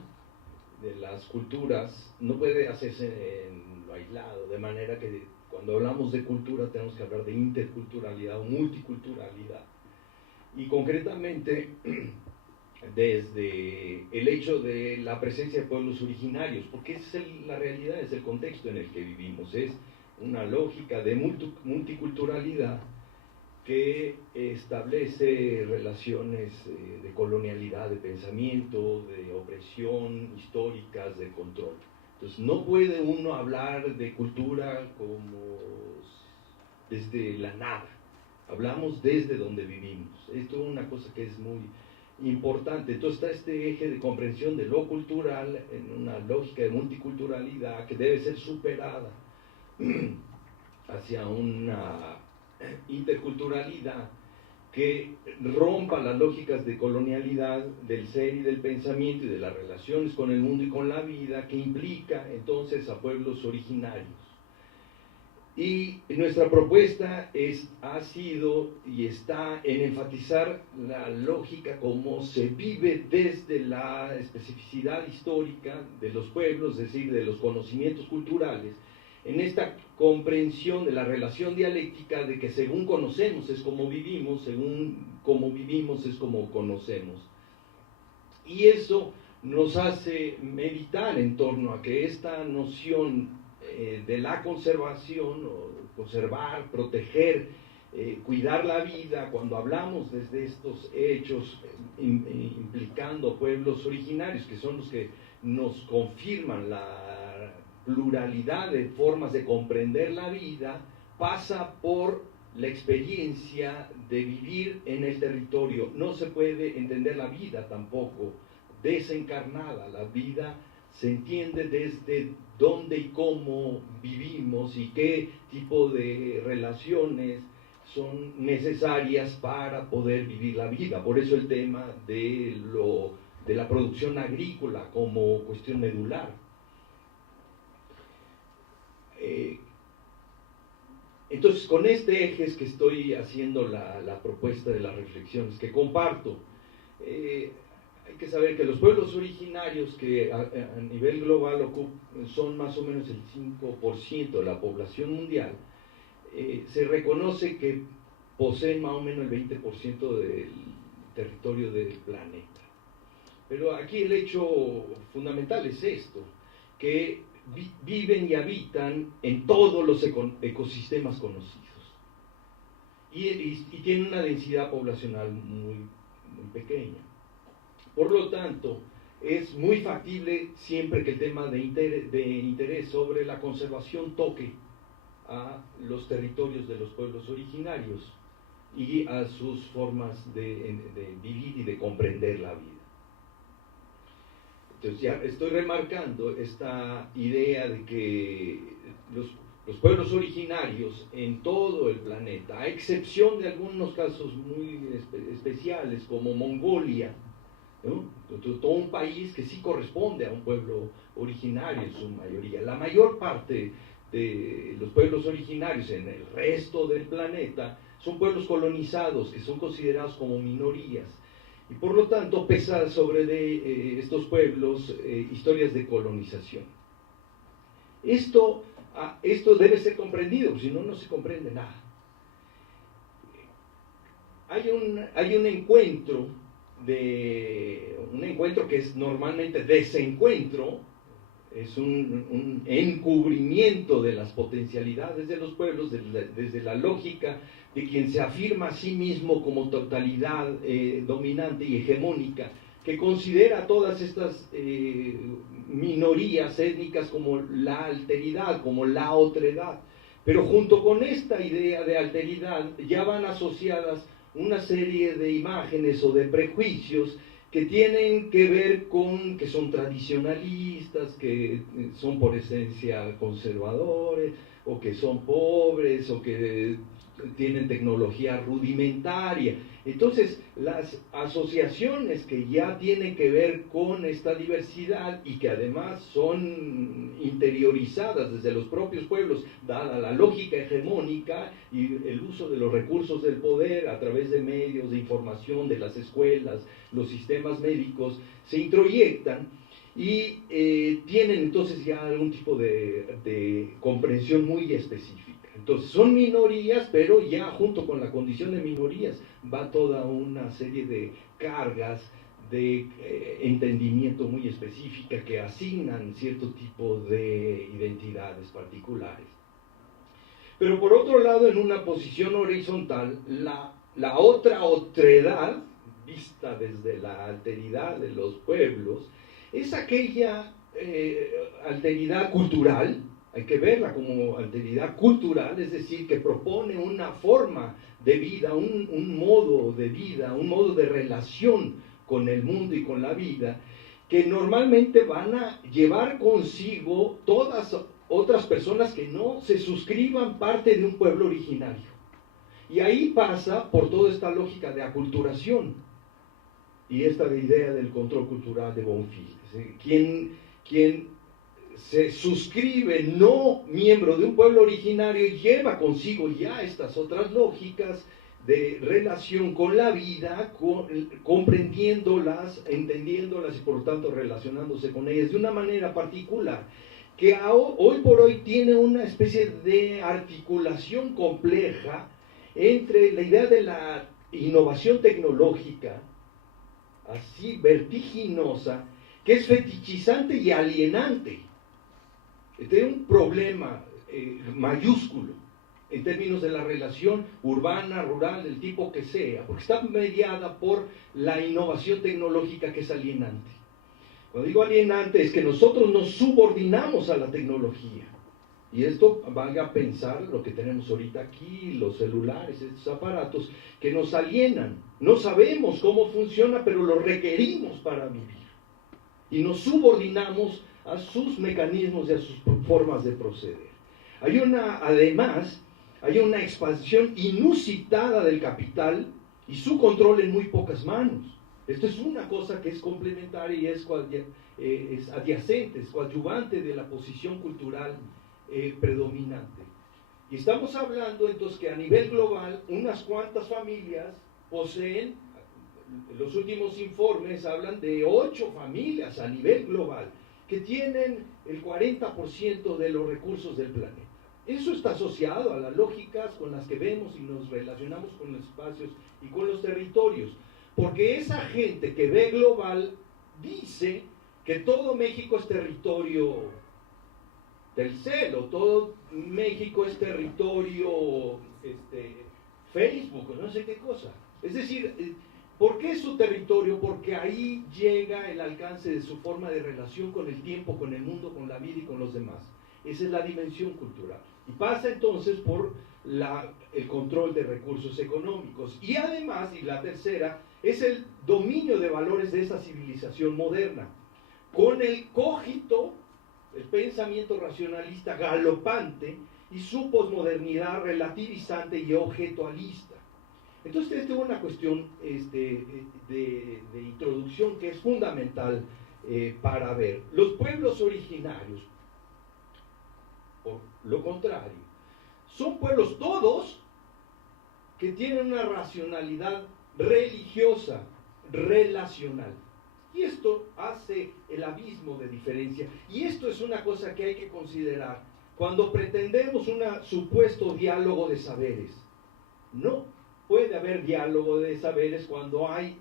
de las culturas, no puede hacerse en lo aislado, de manera que cuando hablamos de cultura tenemos que hablar de interculturalidad o multiculturalidad. Y concretamente, desde el hecho de la presencia de pueblos originarios, porque esa es la realidad, es el contexto en el que vivimos, es una lógica de multiculturalidad que establece relaciones de colonialidad, de pensamiento, de opresión históricas, de control. Entonces no puede uno hablar de cultura como desde la nada, hablamos desde donde vivimos. Esto es una cosa que es muy importante. Entonces está este eje de comprensión de lo cultural en una lógica de multiculturalidad que debe ser superada hacia una interculturalidad que rompa las lógicas de colonialidad del ser y del pensamiento y de las relaciones con el mundo y con la vida, que implica entonces a pueblos originarios. Y nuestra propuesta ha sido y está en enfatizar la lógica como se vive desde la especificidad histórica de los pueblos, es decir, de los conocimientos culturales, en esta comprensión de la relación dialéctica de que según conocemos es como vivimos, según como vivimos es como conocemos. Y eso nos hace meditar en torno a que esta noción de la conservación, o conservar, proteger, cuidar la vida, cuando hablamos desde estos hechos implicando pueblos originarios, que son los que nos confirman la pluralidad de formas de comprender la vida, pasa por la experiencia de vivir en el territorio. No se puede entender la vida tampoco desencarnada. La vida se entiende desde dónde y cómo vivimos y qué tipo de relaciones son necesarias para poder vivir la vida. Por eso el tema de la producción agrícola como cuestión medular. Entonces, con este eje es que estoy haciendo la propuesta de las reflexiones que comparto. Hay que saber que los pueblos originarios, que a nivel global son más o menos el 5% de la población mundial, se reconoce que poseen más o menos el 20% del territorio del planeta. Pero aquí el hecho fundamental es esto, que viven y habitan en todos los ecosistemas conocidos y tienen una densidad poblacional muy pequeña. Por lo tanto, es muy factible siempre que el tema de interés sobre la conservación toque a los territorios de los pueblos originarios y a sus formas de vivir y de comprender la vida. Entonces ya estoy remarcando esta idea de que los pueblos originarios en todo el planeta, a excepción de algunos casos muy especiales como Mongolia, ¿no? Todo un país que sí corresponde a un pueblo originario en su mayoría. La mayor parte de los pueblos originarios en el resto del planeta son pueblos colonizados que son considerados como minorías. Y por lo tanto pesa sobre estos pueblos historias de colonización. Esto debe ser comprendido, porque si no, no se comprende nada. Hay un encuentro que es normalmente desencuentro, es un encubrimiento de las potencialidades de los pueblos desde la lógica de quien se afirma a sí mismo como totalidad dominante y hegemónica, que considera a todas estas minorías étnicas como la alteridad, como la otredad. Pero junto con esta idea de alteridad ya van asociadas una serie de imágenes o de prejuicios que tienen que ver con que son tradicionalistas, que son por esencia conservadores, o que son pobres, o que tienen tecnología rudimentaria. Entonces, las asociaciones que ya tienen que ver con esta diversidad y que además son interiorizadas desde los propios pueblos, dada la lógica hegemónica y el uso de los recursos del poder a través de medios de información, de las escuelas, los sistemas médicos, se introyectan y tienen entonces ya algún tipo de comprensión muy específica. Entonces son minorías, pero ya junto con la condición de minorías va toda una serie de cargas de entendimiento muy específica que asignan cierto tipo de identidades particulares. Pero por otro lado, en una posición horizontal, la otra otredad, vista desde la alteridad de los pueblos, es aquella alteridad cultural. Hay que verla como alteridad cultural, es decir, que propone una forma de vida, un modo de vida, un modo de relación con el mundo y con la vida, que normalmente van a llevar consigo todas otras personas que no se suscriban parte de un pueblo originario. Y ahí pasa por toda esta lógica de aculturación y esta idea del control cultural de Bonfils. Quien se suscribe no miembro de un pueblo originario y lleva consigo ya estas otras lógicas de relación con la vida, comprendiéndolas, entendiéndolas y por lo tanto relacionándose con ellas de una manera particular, que hoy por hoy tiene una especie de articulación compleja entre la idea de la innovación tecnológica, así vertiginosa, que es fetichizante y alienante. Este es un problema mayúsculo en términos de la relación urbana, rural, del tipo que sea, porque está mediada por la innovación tecnológica que es alienante. Cuando digo alienante es que nosotros nos subordinamos a la tecnología. Y esto valga a pensar lo que tenemos ahorita aquí, los celulares, estos aparatos que nos alienan. No sabemos cómo funciona, pero lo requerimos para vivir. Y nos subordinamos a sus mecanismos y a sus formas de proceder. Además, hay una expansión inusitada del capital y su control en muy pocas manos. Esto es una cosa que es complementaria y es adyacente, es coadyuvante de la posición cultural predominante. Y estamos hablando entonces que a nivel global unas cuantas familias poseen, los últimos informes hablan de 8 familias a nivel global que tienen el 40% de los recursos del planeta. Eso está asociado a las lógicas con las que vemos y nos relacionamos con los espacios y con los territorios, porque esa gente que ve global dice que todo México es territorio Telcel, o todo México es territorio Facebook, no sé qué cosa. Es decir, ¿por qué es su territorio? Porque ahí llega el alcance de su forma de relación con el tiempo, con el mundo, con la vida y con los demás. Esa es la dimensión cultural. Y pasa entonces por el control de recursos económicos. Y además, y la tercera, es el dominio de valores de esa civilización moderna. Con el cogito, el pensamiento racionalista galopante y su posmodernidad relativizante y objetualista. Entonces, esta es una cuestión de introducción que es fundamental para ver. Los pueblos originarios, por lo contrario, son pueblos todos que tienen una racionalidad religiosa, relacional. Y esto hace el abismo de diferencia. Y esto es una cosa que hay que considerar cuando pretendemos un supuesto diálogo de saberes. No puede haber diálogo de saberes cuando hay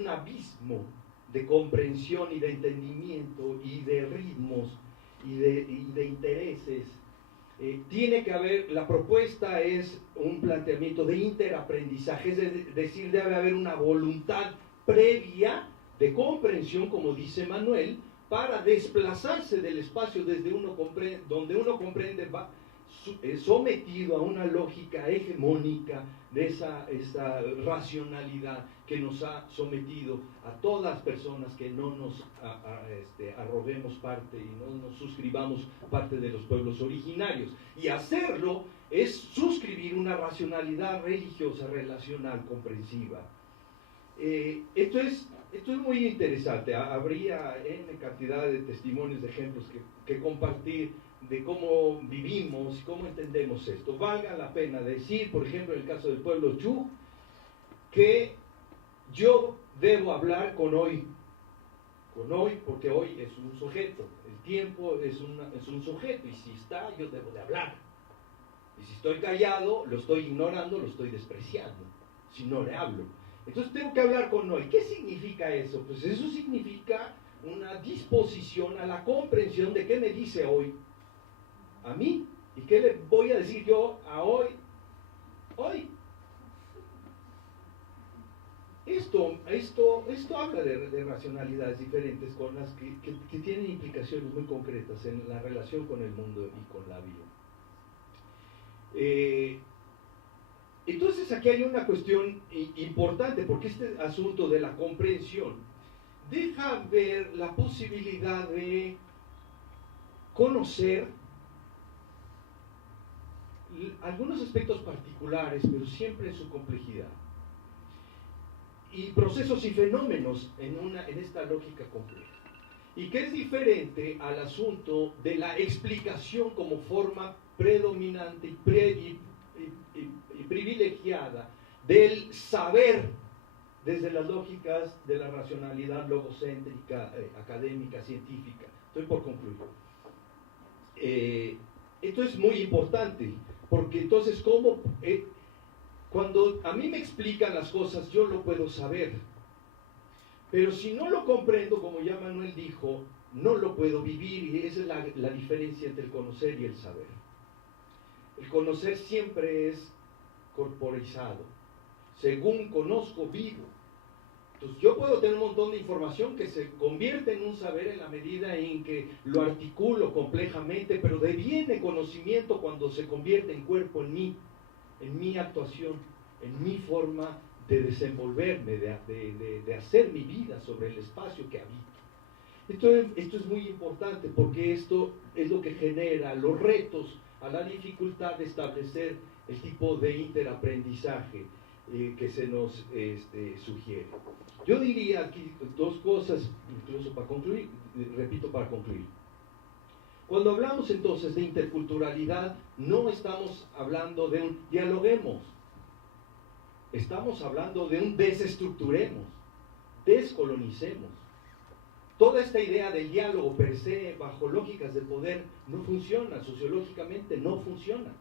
un abismo de comprensión y de entendimiento y de ritmos y de intereses. Tiene que haber, la propuesta es un planteamiento de interaprendizaje, es decir, debe haber una voluntad previa de comprensión, como dice Manuel, para desplazarse del espacio donde uno comprende, va sometido a una lógica hegemónica de esa racionalidad que nos ha sometido a todas las personas que no nos arroguemos parte y no nos suscribamos parte de los pueblos originarios. Y hacerlo es suscribir una racionalidad religiosa, relacional, comprensiva. Esto es muy interesante. Habría N cantidad de testimonios, de ejemplos que compartir de cómo vivimos y cómo entendemos esto. Valga la pena decir, por ejemplo, en el caso del pueblo Chu, que yo debo hablar con hoy, porque hoy es un sujeto, el tiempo es un sujeto, y si está, yo debo de hablar. Y si estoy callado, lo estoy ignorando, lo estoy despreciando, si no le hablo. Entonces tengo que hablar con hoy. ¿Qué significa eso? Pues eso significa una disposición a la comprensión de qué me dice hoy a mí y qué le voy a decir yo a hoy. Esto habla de racionalidades diferentes con las que tienen implicaciones muy concretas en la relación con el mundo y con la vida. Entonces aquí hay una cuestión importante, porque este asunto de la comprensión deja ver la posibilidad de conocer algunos aspectos particulares, pero siempre en su complejidad, y procesos y fenómenos en esta lógica compleja, y que es diferente al asunto de la explicación como forma predominante y privilegiada del saber desde las lógicas de la racionalidad logocéntrica, académica, científica. Estoy por concluir. Esto es muy importante, porque entonces cuando a mí me explican las cosas, yo lo puedo saber, pero si no lo comprendo, como ya Manuel dijo, no lo puedo vivir, y esa es la diferencia entre el conocer y el saber. El conocer siempre es corporizado. Según conozco, vivo. Entonces yo puedo tener un montón de información que se convierte en un saber en la medida en que lo articulo complejamente, pero deviene conocimiento cuando se convierte en cuerpo en mi actuación, en mi forma de desenvolverme, de hacer mi vida sobre el espacio que habito. Esto es muy importante porque esto es lo que genera los retos a la dificultad de establecer el tipo de interaprendizaje que se nos sugiere. Yo diría aquí dos cosas, incluso para concluir, repito, para concluir. Cuando hablamos entonces de interculturalidad, no estamos hablando de un dialoguemos, estamos hablando de un desestructuremos, descolonicemos. Toda esta idea del diálogo per se, bajo lógicas de poder, no funciona, sociológicamente no funciona.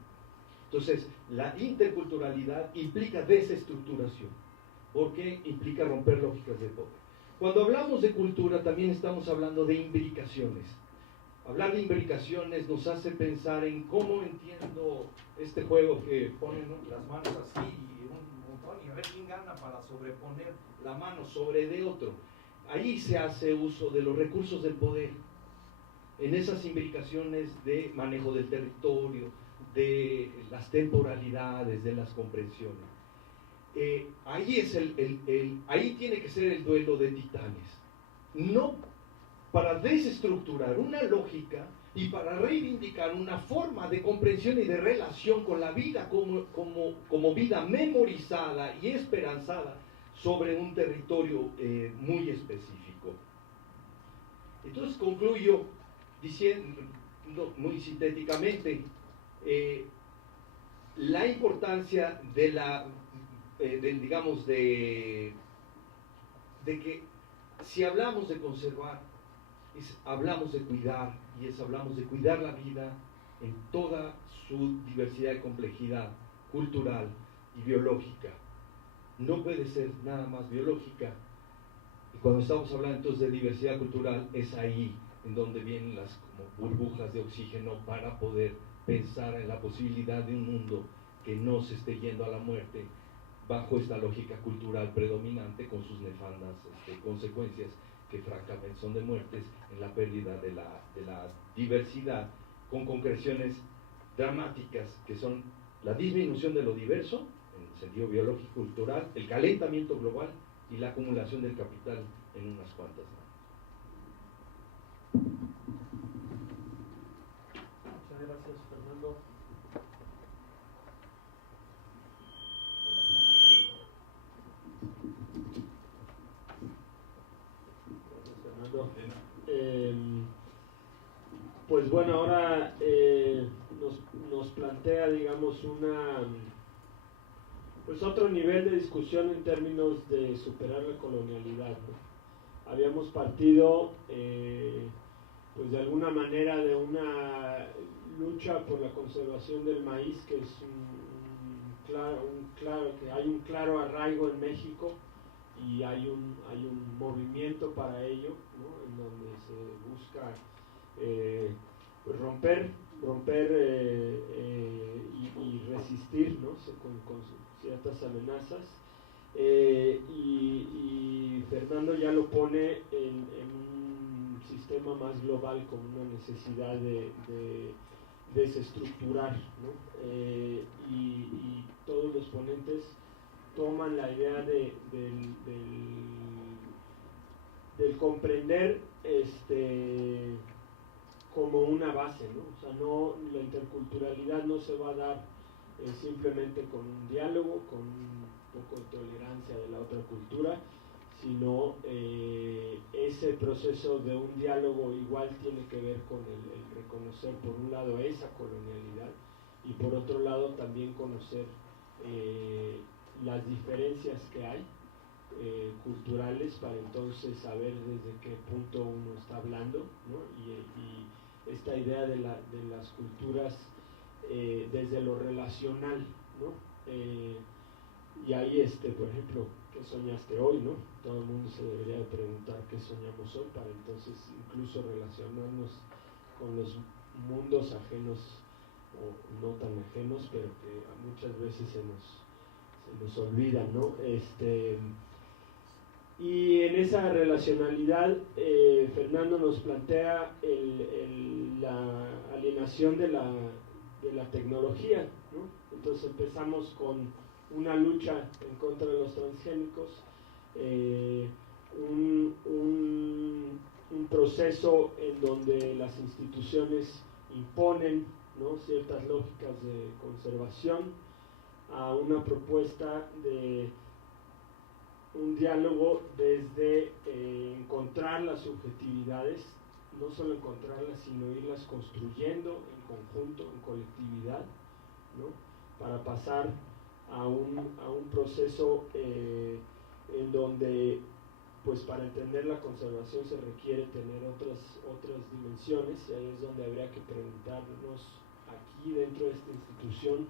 Entonces, la interculturalidad implica desestructuración, porque implica romper lógicas de poder. Cuando hablamos de cultura, también estamos hablando de imbricaciones. Hablar de imbricaciones nos hace pensar en cómo entiendo este juego que ponen, ¿no?, las manos así y un montón, y a ver quién gana para sobreponer la mano sobre de otro. Ahí se hace uso de los recursos del poder, en esas imbricaciones de manejo del territorio, de las temporalidades, de las comprensiones. Ahí tiene que ser el duelo de titanes. No para desestructurar una lógica y para reivindicar una forma de comprensión y de relación con la vida como vida memorizada y esperanzada sobre un territorio muy específico. Entonces concluyo diciendo muy sintéticamente la importancia de que si hablamos de conservar, hablamos de cuidar, hablamos de cuidar la vida en toda su diversidad y complejidad cultural y biológica. No puede ser nada más biológica. Y cuando estamos hablando entonces de diversidad cultural, es ahí en donde vienen las como burbujas de oxígeno para poder pensar en la posibilidad de un mundo que no se esté yendo a la muerte bajo esta lógica cultural predominante con sus nefandas consecuencias que francamente son de muertes en la pérdida de la diversidad, con concreciones dramáticas que son la disminución de lo diverso en el sentido biológico cultural, el calentamiento global y la acumulación del capital en unas cuantas manos. Muchas gracias, Fernando. Pues bueno, ahora nos plantea, digamos, pues otro nivel de discusión en términos de superar la colonialidad, ¿no? Habíamos partido, pues de alguna manera, de una lucha por la conservación del maíz, que es que hay un claro arraigo en México y hay un movimiento para ello, ¿no?, en donde se busca pues romper y resistir, ¿no?, con ciertas amenazas, y Fernando ya lo pone en un sistema más global, con una necesidad de desestructurar, ¿no? Y todos los ponentes toman la idea del comprender como una base, ¿no? O sea, la interculturalidad no se va a dar simplemente con un diálogo, con un poco de tolerancia de la otra cultura, sino ese proceso de un diálogo igual tiene que ver con el reconocer, por un lado, esa colonialidad, y por otro lado también conocer las diferencias que hay culturales, para entonces saber desde qué punto uno está hablando, ¿no? Y esta idea de las culturas desde lo relacional, ¿no? Y ahí, por ejemplo, ¿qué soñaste hoy, no? Todo el mundo se debería de preguntar qué soñamos hoy, para entonces incluso relacionarnos con los mundos ajenos o no tan ajenos, pero que muchas veces se nos olvidan, ¿no? Y en esa relacionalidad, Fernando nos plantea la alienación de la tecnología, ¿no? Entonces empezamos con una lucha en contra de los transgénicos, un proceso en donde las instituciones imponen, ¿no?, ciertas lógicas de conservación, a una propuesta de un diálogo desde encontrar las subjetividades, no solo encontrarlas, sino irlas construyendo en conjunto, en colectividad, ¿no?, para pasar a un proceso en donde, pues, para entender la conservación se requiere tener otras dimensiones, y ahí es donde habría que preguntarnos aquí dentro de esta institución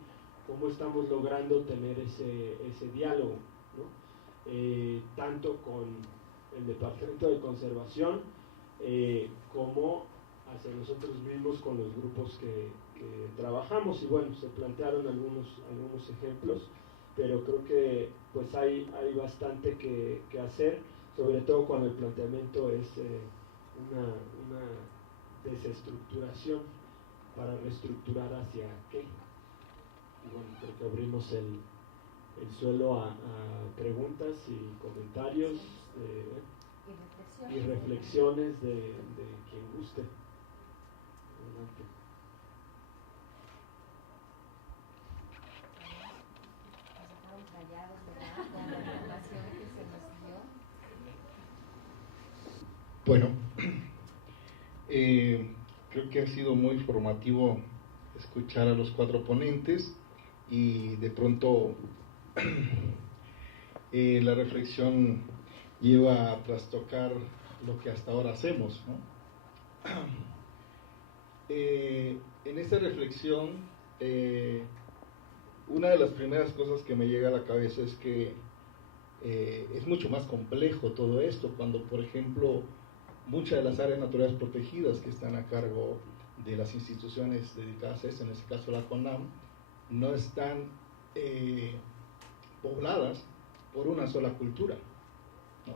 cómo estamos logrando tener ese diálogo, ¿no?, tanto con el Departamento de Conservación como hacia nosotros mismos con los grupos que trabajamos. Y bueno, se plantearon algunos ejemplos, pero creo que pues hay bastante que hacer, sobre todo cuando el planteamiento es una desestructuración para reestructurar hacia qué. Y bueno, creo que abrimos el suelo a preguntas y comentarios y reflexiones de quien guste. Adelante. Bueno, creo que ha sido muy formativo escuchar a los 4 ponentes y de pronto la reflexión lleva a trastocar lo que hasta ahora hacemos, ¿no? En esta reflexión, una de las primeras cosas que me llega a la cabeza es que es mucho más complejo todo esto, cuando, por ejemplo, muchas de las áreas naturales protegidas que están a cargo de las instituciones dedicadas a esto, en este caso la CONAM, no están pobladas por una sola cultura, ¿no?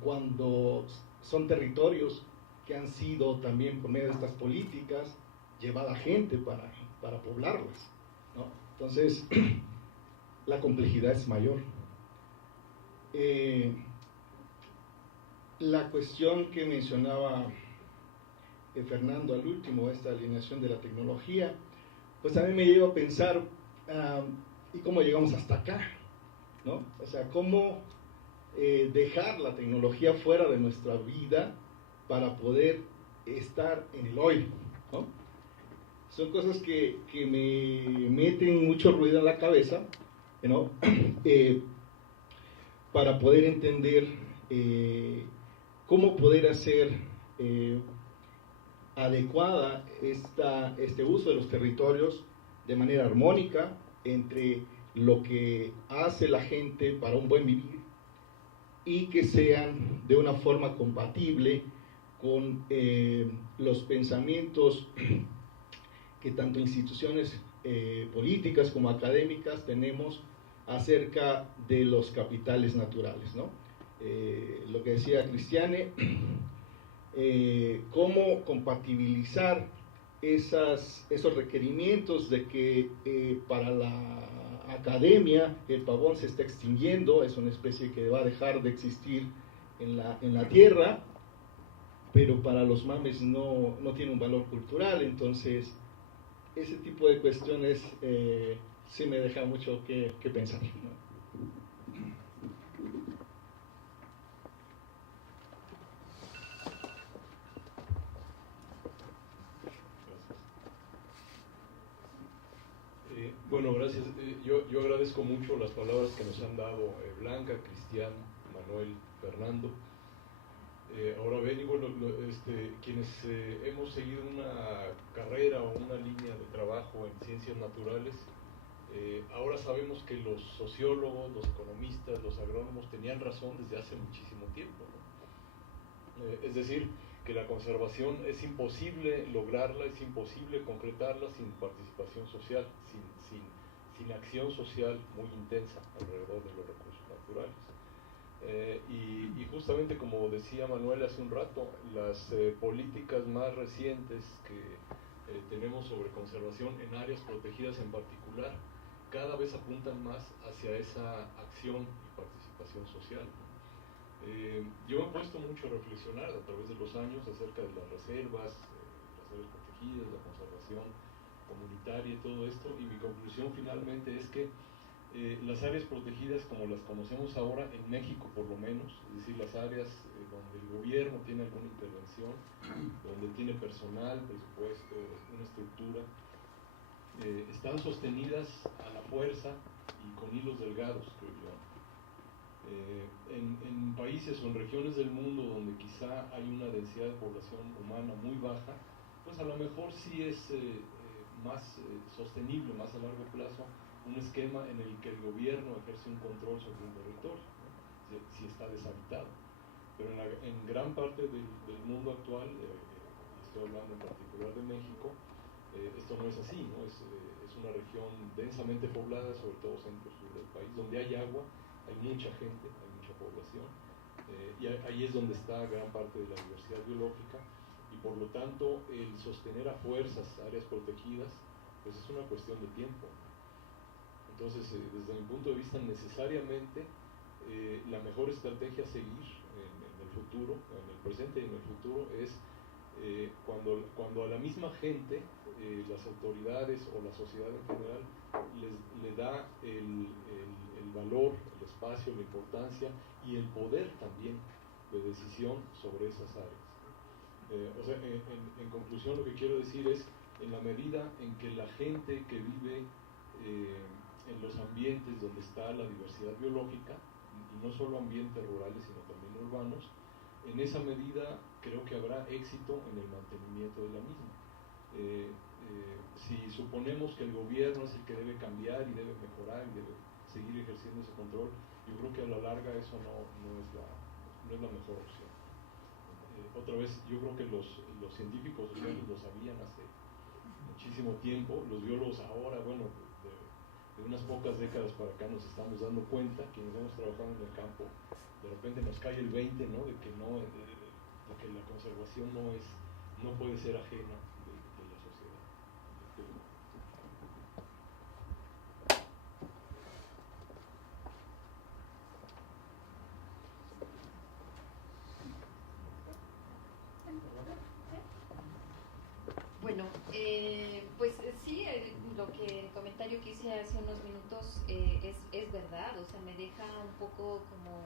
Cuando son territorios que han sido también, por medio de estas políticas, llevada gente para poblarlas, ¿no? Entonces, la complejidad es mayor. La cuestión que mencionaba Fernando al último, esta alineación de la tecnología, pues a mí me lleva a pensar, ¿y cómo llegamos hasta acá? ¿No? O sea, ¿cómo dejar la tecnología fuera de nuestra vida para poder estar en el hoy, ¿no? Son cosas que me meten mucho ruido en la cabeza, ¿no? Para poder entender cómo poder hacer adecuada este uso de los territorios de manera armónica entre lo que hace la gente para un buen vivir y que sean de una forma compatible con los pensamientos que tanto instituciones políticas como académicas tenemos acerca de los capitales naturales, ¿no? Lo que decía Cristiane, cómo compatibilizar esos requerimientos de que para la academia el pavón se está extinguiendo, es una especie que va a dejar de existir en la tierra, pero para los mames no tiene un valor cultural. Entonces ese tipo de cuestiones sí me deja mucho que pensar, ¿no? Bueno, gracias. Yo agradezco mucho las palabras que nos han dado Blanca, Cristian, Manuel, Fernando. Ahora ven, quienes hemos seguido una carrera o una línea de trabajo en ciencias naturales, ahora sabemos que los sociólogos, los economistas, los agrónomos tenían razón desde hace muchísimo tiempo, ¿no? Es decir, que la conservación es imposible lograrla, es imposible concretarla sin participación social, sin acción social muy intensa alrededor de los recursos naturales. Y justamente como decía Manuel hace un rato, las políticas más recientes que tenemos sobre conservación en áreas protegidas en particular, cada vez apuntan más hacia esa acción y participación social, ¿no? Yo me he puesto mucho a reflexionar a través de los años acerca de las reservas, las áreas protegidas, la conservación comunitaria y todo esto, y mi conclusión finalmente es que las áreas protegidas como las conocemos ahora en México por lo menos, es decir, las áreas donde el gobierno tiene alguna intervención, donde tiene personal, presupuesto, una estructura, están sostenidas a la fuerza y con hilos delgados, creo yo. En países o en regiones del mundo donde quizá hay una densidad de población humana muy baja, pues a lo mejor sí es más sostenible, más a largo plazo, un esquema en el que el gobierno ejerce un control sobre un territorio, ¿no? si está deshabitado. Pero en gran parte del mundo actual, estoy hablando en particular de México, esto no es así, ¿no? Es una región densamente poblada, sobre todo centro-sur del país, donde hay agua, hay mucha gente, hay mucha población, y ahí es donde está gran parte de la diversidad biológica, y por lo tanto el sostener a fuerzas áreas protegidas, pues es una cuestión de tiempo. Entonces, desde mi punto de vista, necesariamente la mejor estrategia a seguir en el futuro, en el presente y en el futuro, es cuando a la misma gente, las autoridades o la sociedad en general, le da el valor, el espacio, la importancia y el poder también de decisión sobre esas áreas. O sea, en conclusión, lo que quiero decir es, en la medida en que la gente que vive en los ambientes donde está la diversidad biológica, y no solo ambientes rurales, sino también urbanos, en esa medida creo que habrá éxito en el mantenimiento de la misma. Si suponemos que el gobierno es el que debe cambiar y debe mejorar y debe seguir ejerciendo ese control, yo creo que a la larga eso no es la mejor opción. Otra vez, yo creo que los científicos sociales lo sabían hace muchísimo tiempo, los biólogos ahora, bueno, de unas pocas décadas para acá nos estamos dando cuenta, quienes hemos trabajado en el campo, de repente nos cae el 20, ¿no? de que la conservación no puede ser ajena de la sociedad. Bueno, pues sí, el comentario que hice hace unos minutos es verdad, o sea, me deja un poco como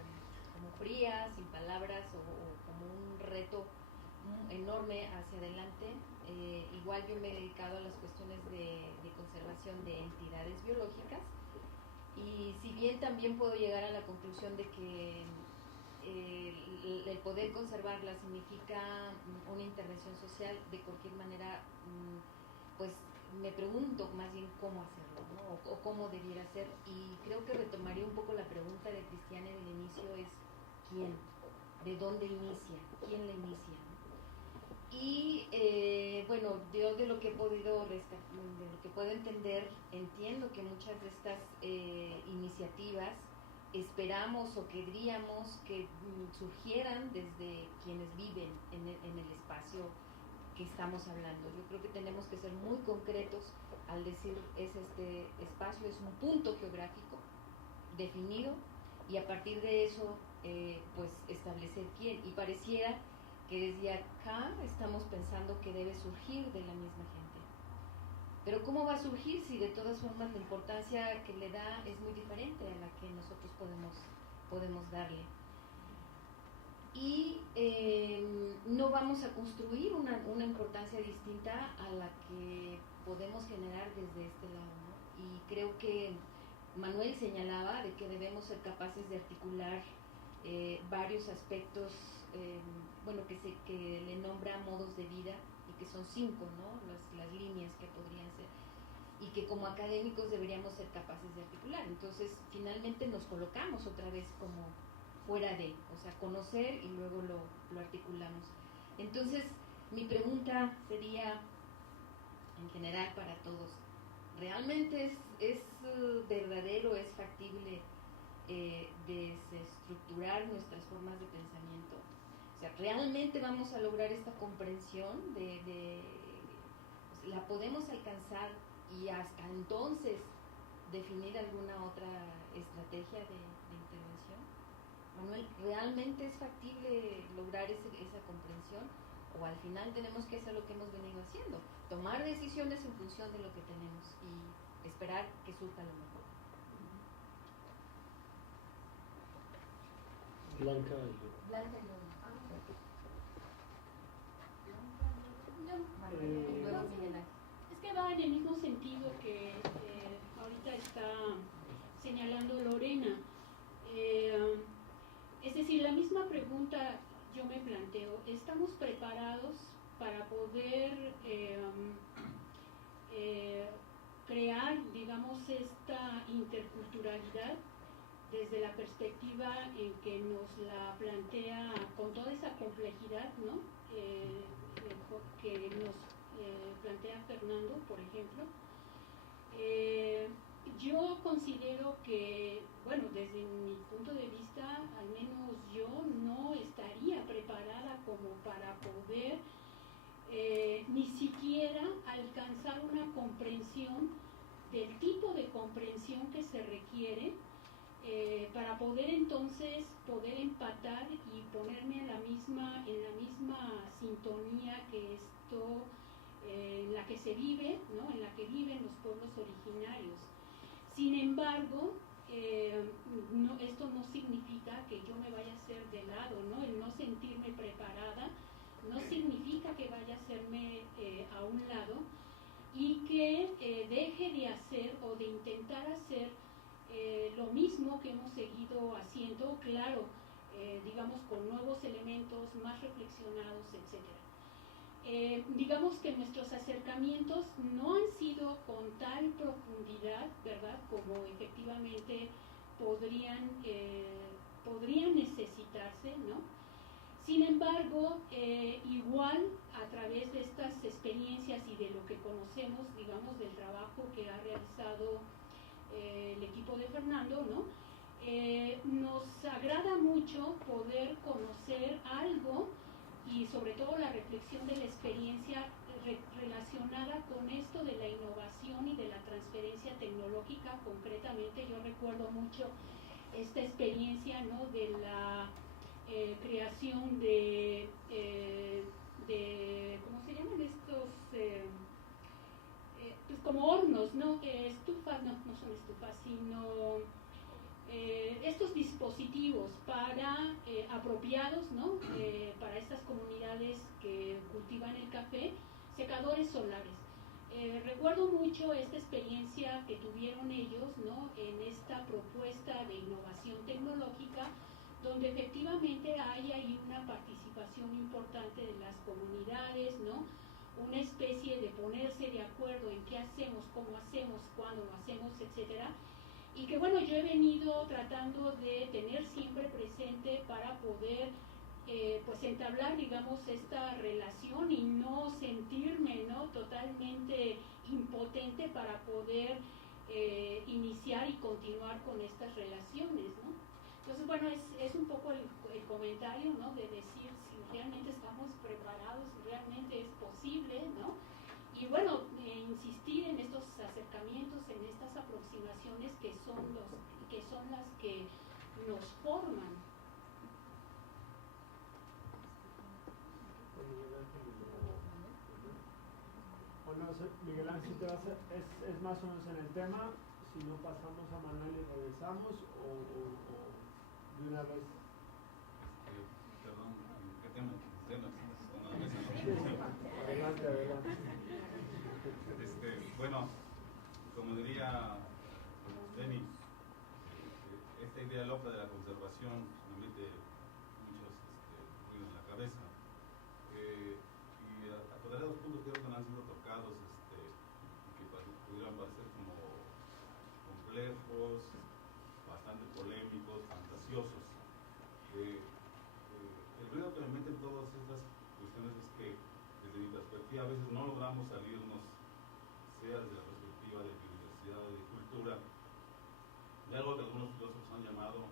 fría, sin palabras, o como un reto enorme hacia adelante. Igual yo me he dedicado a las cuestiones de conservación de entidades biológicas, y si bien también puedo llegar a la conclusión de que el poder conservarla significa una intervención social, de cualquier manera, pues me pregunto más bien cómo hacerlo, ¿no? o cómo debiera ser, y creo que retomaría un poco la pregunta de Cristiane del inicio, es ¿quién? ¿De dónde inicia? ¿Quién la inicia? Y bueno, yo de lo que he podido de lo que puedo entender, entiendo que muchas de estas iniciativas esperamos o querríamos que surgieran desde quienes viven en el espacio que estamos hablando. Yo creo que tenemos que ser muy concretos al decir este espacio es un punto geográfico definido, y a partir de eso pues establecer quién, y pareciera que desde acá estamos pensando que debe surgir de la misma gente. Pero ¿cómo va a surgir si de todas formas la importancia que le da es muy diferente a la que nosotros podemos darle? Y no vamos a construir una importancia distinta a la que podemos generar desde este lado, ¿no? Y creo que Manuel señalaba de que debemos ser capaces de articular varios aspectos, bueno, que le nombra modos de vida, y que son 5, ¿no? Las líneas que podrían ser, y que como académicos deberíamos ser capaces de articular. Entonces, finalmente nos colocamos otra vez como fuera de, o sea, conocer y luego lo articulamos. Entonces, mi pregunta sería, en general para todos, ¿realmente es verdadero, es factible desestructurar nuestras formas de pensamiento? O sea, ¿realmente vamos a lograr esta comprensión la podemos alcanzar y hasta entonces definir alguna otra estrategia de intervención? Manuel, ¿realmente es factible lograr esa comprensión? ¿O al final tenemos que hacer lo que hemos venido haciendo? Tomar decisiones en función de lo que tenemos y esperar que surja lo mejor. Blanca y yo. Es que va en el mismo sentido que ahorita está señalando Lorena. Es decir, la misma pregunta yo me planteo, ¿estamos preparados para poder crear, digamos, esta interculturalidad desde la perspectiva en que nos la plantea con toda esa complejidad, ¿no? Que nos plantea Fernando, por ejemplo? Yo considero que, bueno, desde mi punto de vista, al menos yo no estaría preparada como para poder ni siquiera alcanzar una comprensión del tipo de comprensión que se requiere para poder entonces poder empatar y ponerme en la misma sintonía que esto en la que se vive, ¿no? En la que viven los pueblos originarios. Sin embargo, esto no significa que yo me vaya a hacer de lado, ¿no? El no sentirme preparada no significa que vaya a hacerme a un lado y que deje de hacer o de intentar hacer lo mismo que hemos seguido haciendo, claro, digamos con nuevos elementos más reflexionados, etc. Digamos que nuestros acercamientos no han sido con tal profundidad, ¿verdad?, como efectivamente podrían necesitarse, ¿no? Sin embargo, igual a través de estas experiencias y de lo que conocemos, digamos, del trabajo que ha realizado el equipo de Fernando, ¿no? Nos agrada mucho poder conocer algo y sobre todo la reflexión de la experiencia relacionada con esto de la innovación y de la transferencia tecnológica. Concretamente yo recuerdo mucho esta experiencia, ¿no?, de la creación de ¿cómo se llaman estos? Pues como hornos, ¿no? Estufas, no son estufas, sino estos dispositivos para apropiados, ¿no? Para estas comunidades que cultivan el café, secadores solares. Recuerdo mucho esta experiencia que tuvieron ellos, ¿no?, en esta propuesta de innovación tecnológica, donde efectivamente hay ahí una participación importante de las comunidades, ¿no?, una especie de ponerse de acuerdo en qué hacemos, cómo hacemos, cuándo lo hacemos, etcétera, y que bueno, yo he venido tratando de tener siempre presente para poder pues entablar, digamos, esta relación y no sentirme, ¿no?, totalmente impotente para poder iniciar y continuar con estas relaciones, ¿no? Entonces, bueno, es un poco el comentario, ¿no?, de decir si realmente estamos preparados, si realmente es posible, ¿no? Y bueno, insistir en estos acercamientos, en estas aproximaciones que son las que nos forman. Bueno, Miguel Ángel, es más o menos en el tema. Si no, pasamos a Manuel y regresamos, o de una vez. Perdón, ¿qué tema? Adelante. Bueno, como diría Denis, esta idea loca de la conservación me mete muchos ruidos en la cabeza. Y a todos los puntos creo que no han sido tocados y que pudieran parecer como complejos, bastante polémicos, fantasiosos. El ruido que me meten todas estas cuestiones es que desde mi perspectiva a veces no logramos salirnos, sea desde la perspectiva de biodiversidad o de cultura, de algo que algunos filósofos han llamado,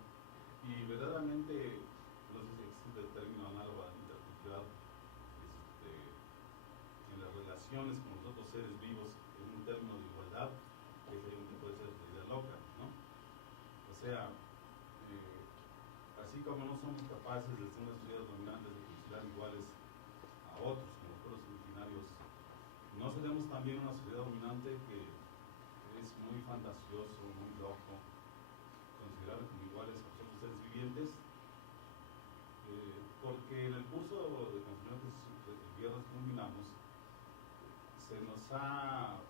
y verdaderamente, no sé si existe el término análogo a la interculturalidad, en las relaciones con los otros seres vivos, en un término de igualdad, que sería un tipo de ser de idea loca, ¿no? O sea, así como somos capaces de ser unas sociedades dominantes de considerar iguales a otros, como los pueblos originarios, ¿no seremos también una sociedad dominante que es muy fantasioso, muy loco, considerar como iguales a otros seres vivientes? Porque en el curso de conocimientos de tierras que dominamos, se nos ha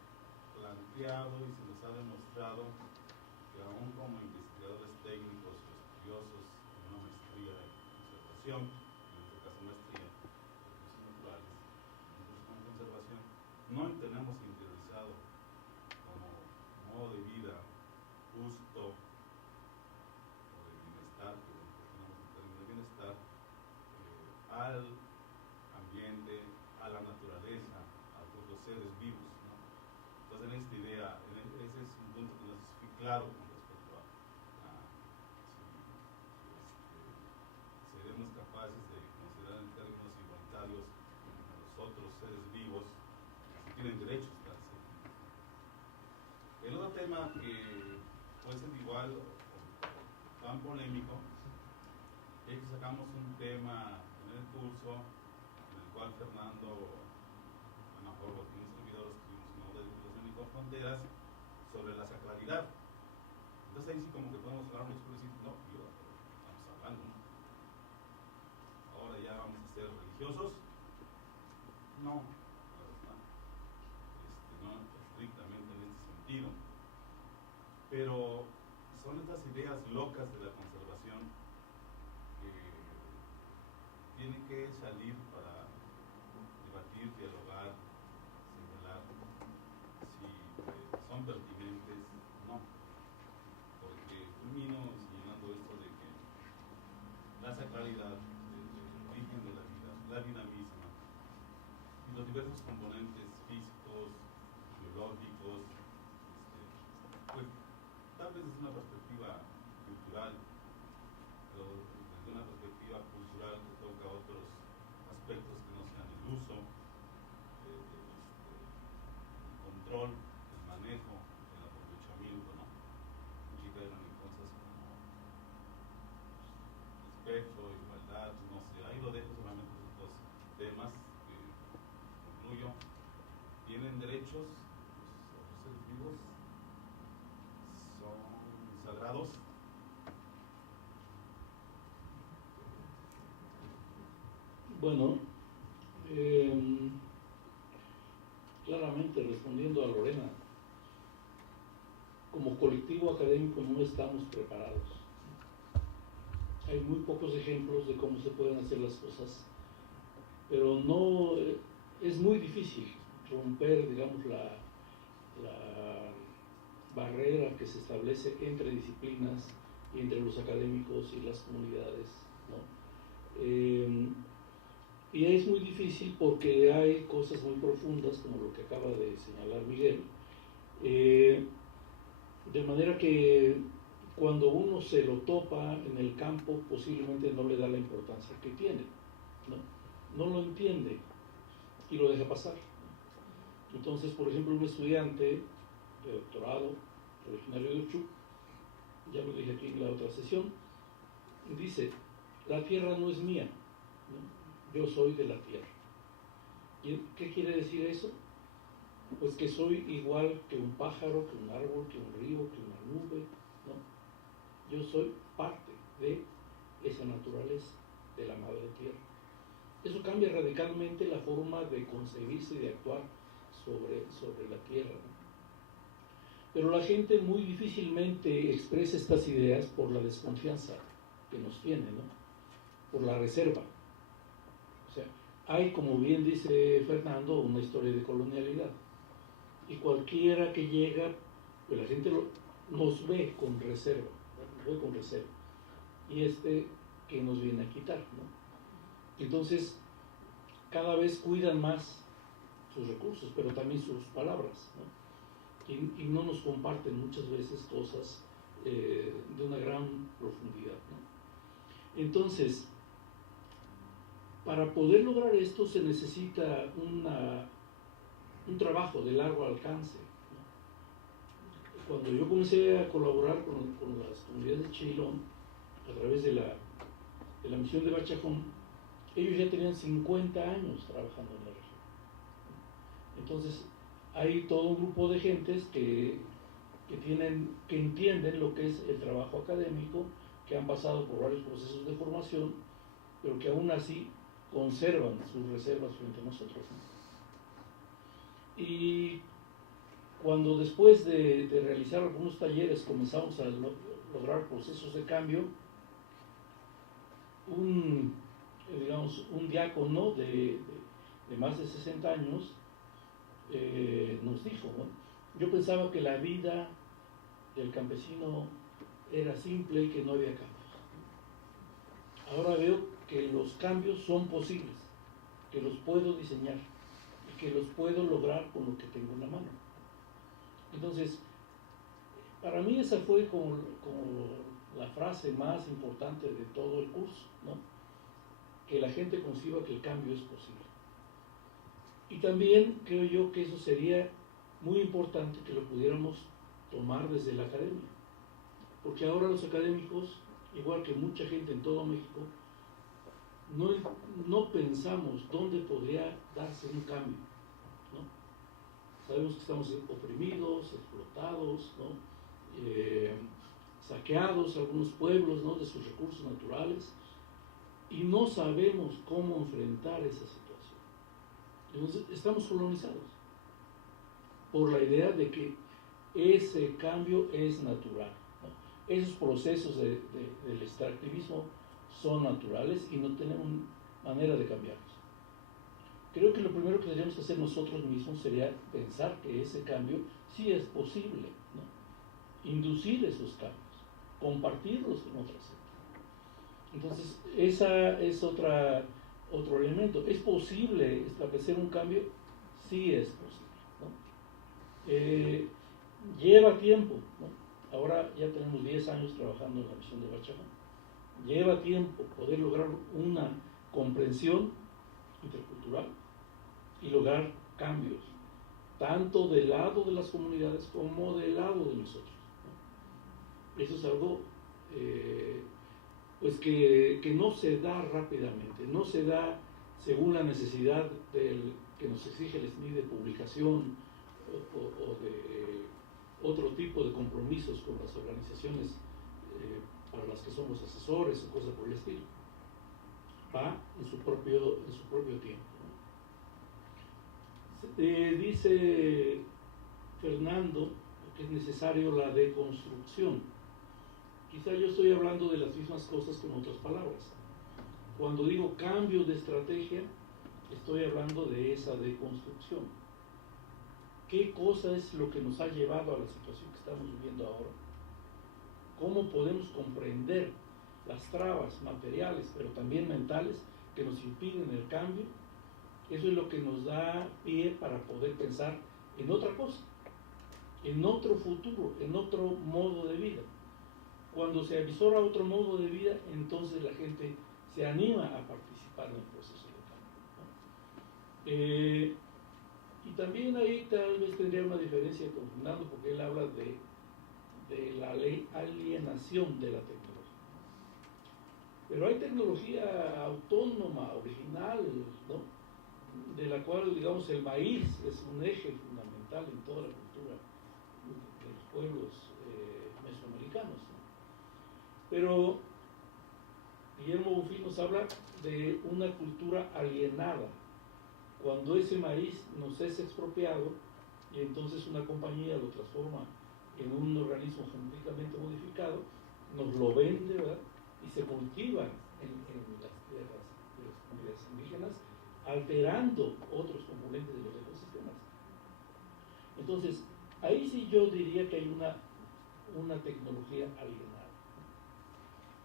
planteado y se nos ha demostrado que aún como investigadores técnicos o estudiosos en una maestría en conservación, en este caso maestría en recursos naturales, nosotros con conservación, no tenemos interiorizado como modo de vida justo o de bienestar, que tenemos el término de bienestar, al ambiente, a la naturaleza, a todos los seres vivos, ¿no? Entonces en esta idea, ese es un punto que no es muy claro con respecto a si seremos capaces de considerar en términos igualitarios a los otros seres vivos que tienen derechos a ser vivos. El otro tema que puede ser igual o tan polémico es que sacamos un tema en el curso en el cual Fernando, Ana Paula y un servidor escribimos una obra de divulgación y con fronteras sobre la sacralidad. Entonces ahí sí como que podemos hablar unos pueblos y decir, no, estamos hablando, ¿no? Ahora ya vamos a ser religiosos. No, la verdad, no estrictamente en este sentido. Pero son estas ideas locas de la conservación que tienen que salir para debatir, dialogar, señalar si son pertinentes o no. Porque termino señalando esto de que la sacralidad, el origen de la vida misma, y los diversos componentes físicos, biológicos, pues tal vez desde una perspectiva cultural, pero desde una perspectiva cultural que toca otros aspectos que no sean el uso, el control, el manejo, el aprovechamiento, ¿no? Y caerán en cosas como respeto, igualdad, no sé, ahí lo dejo solamente esos dos temas que concluyo. Tienen derechos los seres vivos, son sagrados. Bueno, claramente respondiendo a Lorena, como colectivo académico no estamos preparados. Hay muy pocos ejemplos de cómo se pueden hacer las cosas, pero no es muy difícil romper, digamos, la barrera que se establece entre disciplinas y entre los académicos y las comunidades, ¿no? Y es muy difícil porque hay cosas muy profundas, como lo que acaba de señalar Miguel, de manera que cuando uno se lo topa en el campo, posiblemente no le da la importancia que tiene, no lo entiende y lo deja pasar. Entonces, por ejemplo, un estudiante de doctorado originario de Uchuc, ya lo dije aquí en la otra sesión, dice, la tierra no es mía, ¿no? Yo soy de la tierra. ¿Y qué quiere decir eso? Pues que soy igual que un pájaro, que un árbol, que un río, que una nube, ¿no? Yo soy parte de esa naturaleza, de la madre tierra. Eso cambia radicalmente la forma de concebirse y de actuar sobre la tierra, ¿no? Pero la gente muy difícilmente expresa estas ideas por la desconfianza que nos tiene, ¿no? Por la reserva. O sea, hay, como bien dice Fernando, una historia de colonialidad. Y cualquiera que llega, pues la gente nos ve con reserva, ¿no? Nos ve con reserva. Y que nos viene a quitar, ¿no? Entonces, cada vez cuidan más sus recursos, pero también sus palabras, ¿no? Y no nos comparten muchas veces cosas de una gran profundidad, ¿no? Entonces, para poder lograr esto se necesita un trabajo de largo alcance, ¿no? Cuando yo comencé a colaborar con las comunidades de Chilón a través de de la misión de Bachajón, ellos ya tenían 50 años trabajando en la región. Entonces, hay todo un grupo de gentes que entienden lo que es el trabajo académico, que han pasado por varios procesos de formación, pero que aún así conservan sus reservas frente a nosotros. Y cuando después de realizar algunos talleres comenzamos a lograr procesos de cambio, un diácono de más de 60 años nos dijo, ¿no? Yo pensaba que la vida del campesino era simple y que no había cambios. Ahora veo que los cambios son posibles, que los puedo diseñar y que los puedo lograr con lo que tengo en la mano. Entonces, para mí esa fue como la frase más importante de todo el curso, ¿no? Que la gente conciba que el cambio es posible. Y también creo yo que eso sería muy importante que lo pudiéramos tomar desde la academia, porque ahora los académicos, igual que mucha gente en todo México, no pensamos dónde podría darse un cambio, ¿no? Sabemos que estamos oprimidos, explotados, ¿no? Saqueados algunos pueblos, ¿no?, de sus recursos naturales, y no sabemos cómo enfrentar esa situación. Entonces, estamos colonizados por la idea de que ese cambio es natural, ¿no? Esos procesos del extractivismo son naturales y no tenemos manera de cambiarlos. Creo que lo primero que deberíamos hacer nosotros mismos sería pensar que ese cambio sí es posible, ¿no? Inducir esos cambios, compartirlos con otras gente. Entonces, esa es otro elemento. ¿Es posible establecer un cambio? Sí es posible, ¿no? Lleva tiempo, ¿no? Ahora ya tenemos 10 años trabajando en la misión de Bachajón. Lleva tiempo poder lograr una comprensión intercultural y lograr cambios, tanto del lado de las comunidades como del lado de nosotros, ¿no? Eso es algo pues que no se da rápidamente, no se da según la necesidad que nos exige el SNI de publicación o de otro tipo de compromisos con las organizaciones para las que somos asesores o cosas por el estilo. Va en su propio tiempo, ¿no? Dice Fernando que es necesario la deconstrucción. Quizá yo estoy hablando de las mismas cosas con otras palabras. Cuando digo cambio de estrategia, estoy hablando de esa deconstrucción. ¿Qué cosa es lo que nos ha llevado a la situación que estamos viviendo ahora? ¿Cómo podemos comprender las trabas materiales, pero también mentales, que nos impiden el cambio? Eso es lo que nos da pie para poder pensar en otra cosa, en otro futuro, en otro modo de vida. Cuando se avisora otro modo de vida, entonces la gente se anima a participar en el proceso de cambio, ¿no? Y también ahí tal vez tendría una diferencia con Fernando, porque él habla de la alienación de la tecnología. Pero hay tecnología autónoma, original, ¿no?, de la cual, digamos, el maíz es un eje fundamental en toda la cultura de los pueblos mesoamericanos, ¿no? Pero Guillermo Bonfil nos habla de una cultura alienada, cuando ese maíz nos es expropiado y entonces una compañía lo transforma en un organismo genéticamente modificado, nos lo vende, ¿verdad?, y se cultiva en las tierras de las comunidades indígenas, alterando otros componentes de los ecosistemas. Entonces, ahí sí yo diría que hay una tecnología alienada.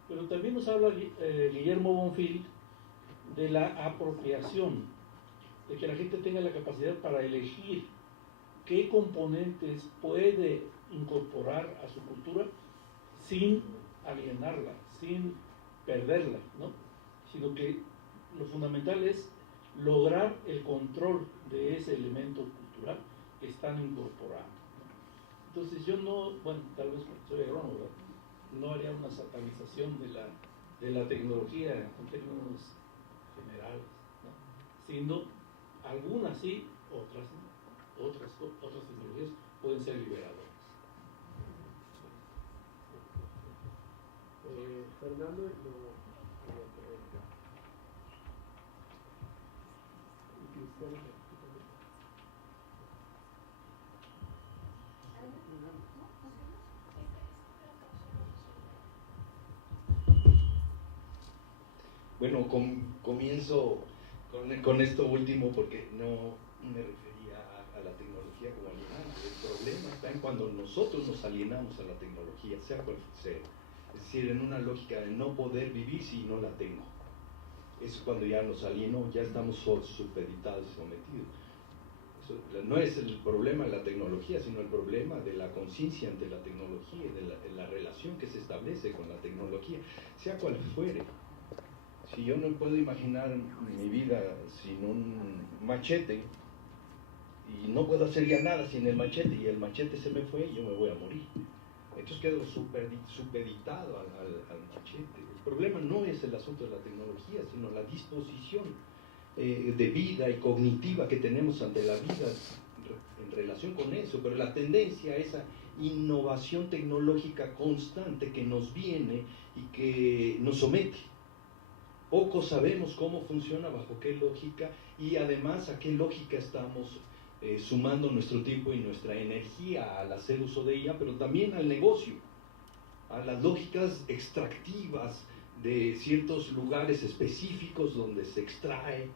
Pero también nos habla Guillermo Bonfil de la apropiación, de que la gente tenga la capacidad para elegir qué componentes puede incorporar a su cultura sin alienarla, sin perderla, ¿no? Sino que lo fundamental es lograr el control de ese elemento cultural que están incorporando, ¿no? Entonces yo no, bueno, tal vez soy agrónomo, ¿verdad?, no haría una satanización de de la tecnología en términos generales, ¿no? Siendo algunas sí, otras no. Otras tecnologías pueden ser liberadoras. Fernando, Bueno, comienzo con esto último porque no me refería a la tecnología como alienante. El problema está en cuando nosotros nos alienamos a la tecnología, sea cual sea. Es decir, en una lógica de no poder vivir si no la tengo. Eso cuando ya nos alienó, ya estamos supeditados y sometidos. Eso no es el problema de la tecnología, sino el problema de la conciencia ante la tecnología, de la relación que se establece con la tecnología, sea cual fuere. Si yo no puedo imaginar mi vida sin un machete, y no puedo hacer ya nada sin el machete, y el machete se me fue, yo me voy a morir. Entonces quedo supeditado al machete. El problema no es el asunto de la tecnología, sino la disposición de vida y cognitiva que tenemos ante la vida en relación con eso, pero la tendencia a esa innovación tecnológica constante que nos viene y que nos somete. Poco sabemos cómo funciona, bajo qué lógica, y además a qué lógica estamos sumando nuestro tiempo y nuestra energía al hacer uso de ella, pero también al negocio, a las lógicas extractivas de ciertos lugares específicos donde se extrae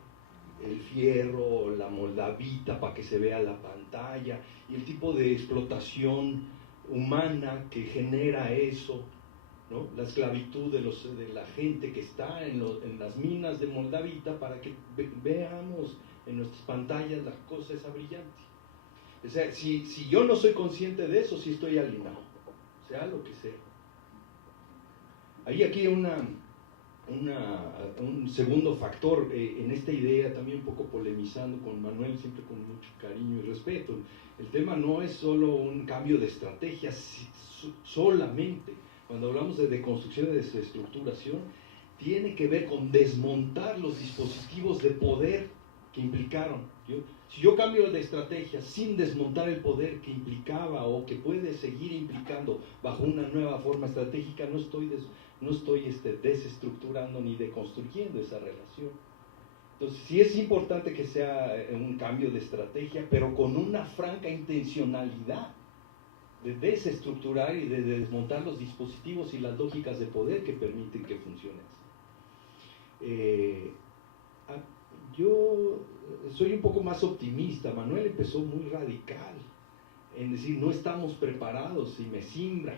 el fierro, la moldavita para que se vea la pantalla, y el tipo de explotación humana que genera eso, ¿no? La esclavitud de la gente que está en las minas de moldavita para que veamos en nuestras pantallas la cosa esa brillante. O sea, si yo no soy consciente de eso, sí estoy alienado, sea lo que sea. Hay aquí un segundo factor en esta idea, también un poco polemizando con Manuel, siempre con mucho cariño y respeto. El tema no es solo un cambio de estrategia solamente. Cuando hablamos de deconstrucción y desestructuración, tiene que ver con desmontar los dispositivos de poder que implicaron. Si yo cambio de estrategia sin desmontar el poder que implicaba o que puede seguir implicando bajo una nueva forma estratégica, no estoy desestructurando ni deconstruyendo esa relación. Entonces, sí es importante que sea un cambio de estrategia, pero con una franca intencionalidad de desestructurar y de desmontar los dispositivos y las lógicas de poder que permiten que funcione así. Yo soy un poco más optimista. Manuel empezó muy radical en decir no estamos preparados, y me simbra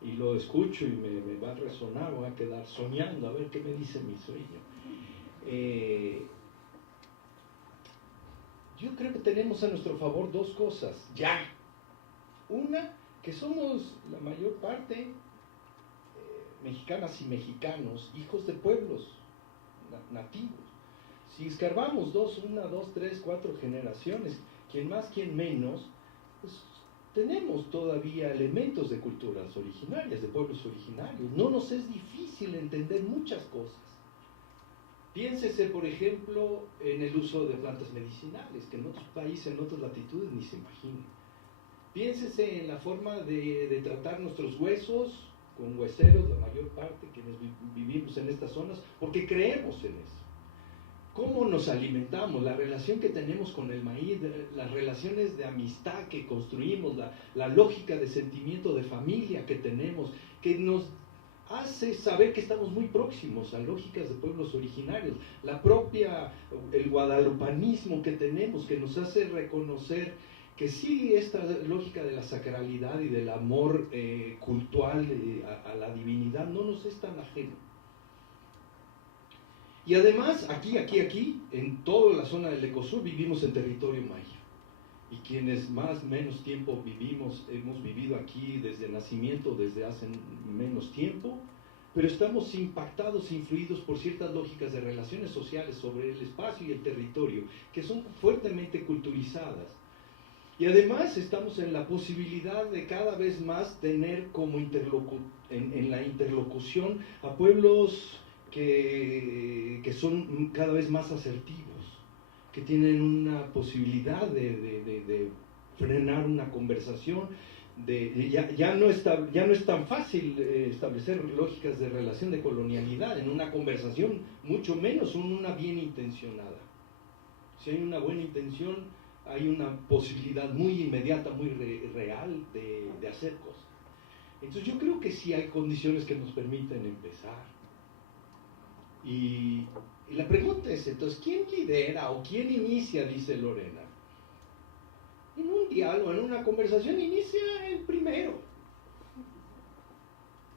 y lo escucho y me va a resonar, voy a quedar soñando a ver qué me dice mi sueño. Yo creo que tenemos a nuestro favor dos cosas ya. Una, que somos la mayor parte mexicanas y mexicanos, hijos de pueblos nativos. Si escarbamos 1, 2, 3, 4 generaciones, quien más, quien menos, pues tenemos todavía elementos de culturas originarias, de pueblos originarios. No nos es difícil entender muchas cosas. Piénsese, por ejemplo, en el uso de plantas medicinales, que en otros países, en otras latitudes, ni se imagina. Piénsese en la forma de tratar nuestros huesos, con hueseros, la mayor parte, quienes vivimos en estas zonas, porque creemos en eso. ¿Cómo nos alimentamos? La relación que tenemos con el maíz, las relaciones de amistad que construimos, la lógica de sentimiento de familia que tenemos, que nos hace saber que estamos muy próximos a lógicas de pueblos originarios. El guadalupanismo que tenemos, que nos hace reconocer que sí, esta lógica de la sacralidad y del amor cultural a la divinidad no nos es tan ajeno. Y además, aquí, en toda la zona del Ecosur vivimos en territorio maya. Y quienes más o menos tiempo hemos vivido aquí desde nacimiento, desde hace menos tiempo, pero estamos impactados, influidos por ciertas lógicas de relaciones sociales sobre el espacio y el territorio, que son fuertemente culturizadas. Y además estamos en la posibilidad de cada vez más tener como en la interlocución a pueblos que son cada vez más asertivos, que tienen una posibilidad de frenar una conversación. Ya no es tan fácil establecer lógicas de relación de colonialidad en una conversación, mucho menos una bien intencionada. Si hay una buena intención, hay una posibilidad muy inmediata, muy real de hacer cosas. Entonces yo creo que sí hay condiciones que nos permiten empezar. Y la pregunta es entonces, ¿quién lidera o quién inicia? Dice Lorena. En un diálogo, en una conversación, inicia el primero.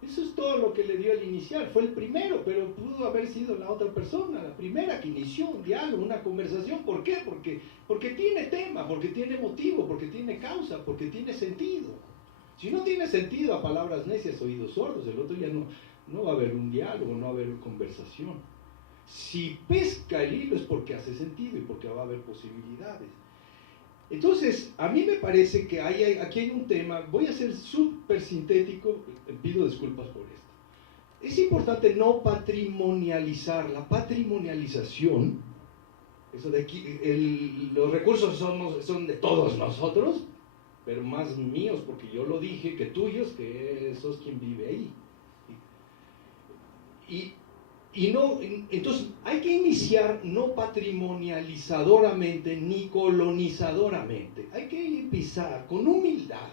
Eso es todo lo que le dio el inicial. Fue el primero, pero pudo haber sido la otra persona, la primera que inició un diálogo, una conversación. ¿Por qué? Porque tiene tema, porque tiene motivo, porque tiene causa, porque tiene sentido. Si no tiene sentido, a palabras necias, oídos sordos, el otro ya no va a haber un diálogo, no va a haber conversación. Si pesca el hilo es porque hace sentido y porque va a haber posibilidades. Entonces, a mí me parece que aquí hay un tema, voy a ser súper sintético, pido disculpas por esto. Es importante no patrimonializar. La patrimonialización, eso de aquí, los recursos son de todos nosotros, pero más míos, porque yo lo dije, que tuyos, que sos quien vive ahí. Entonces hay que iniciar no patrimonializadoramente ni colonizadoramente. Hay que empezar con humildad.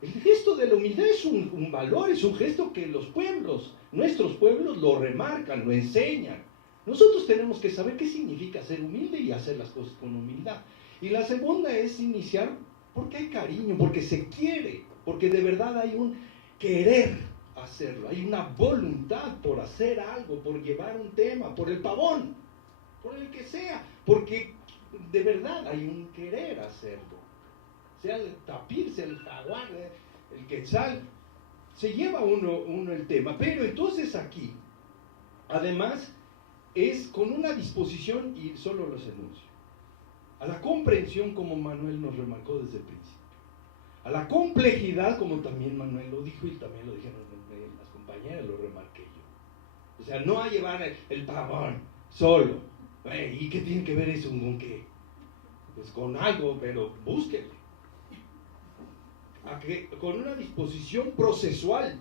El gesto de la humildad es un valor, es un gesto que los pueblos, nuestros pueblos lo remarcan, lo enseñan. Nosotros tenemos que saber qué significa ser humilde y hacer las cosas con humildad. Y la segunda es iniciar porque hay cariño, porque se quiere, porque de verdad hay un querer hacerlo, hay una voluntad por hacer algo, por llevar un tema, por el pavón, por el que sea, porque de verdad hay un querer hacerlo. Sea el tapir, sea el jaguar, el quetzal, se lleva uno el tema. Pero entonces aquí, además, es con una disposición, y solo los enuncio, a la comprensión, como Manuel nos remarcó desde el principio, a la complejidad, como también Manuel lo dijo y también lo dijeron las compañeras, lo remarqué yo. O sea, no a llevar el pavón solo. ¿Y qué tiene que ver eso con qué? Pues con algo, pero búsquenle. Con una disposición procesual.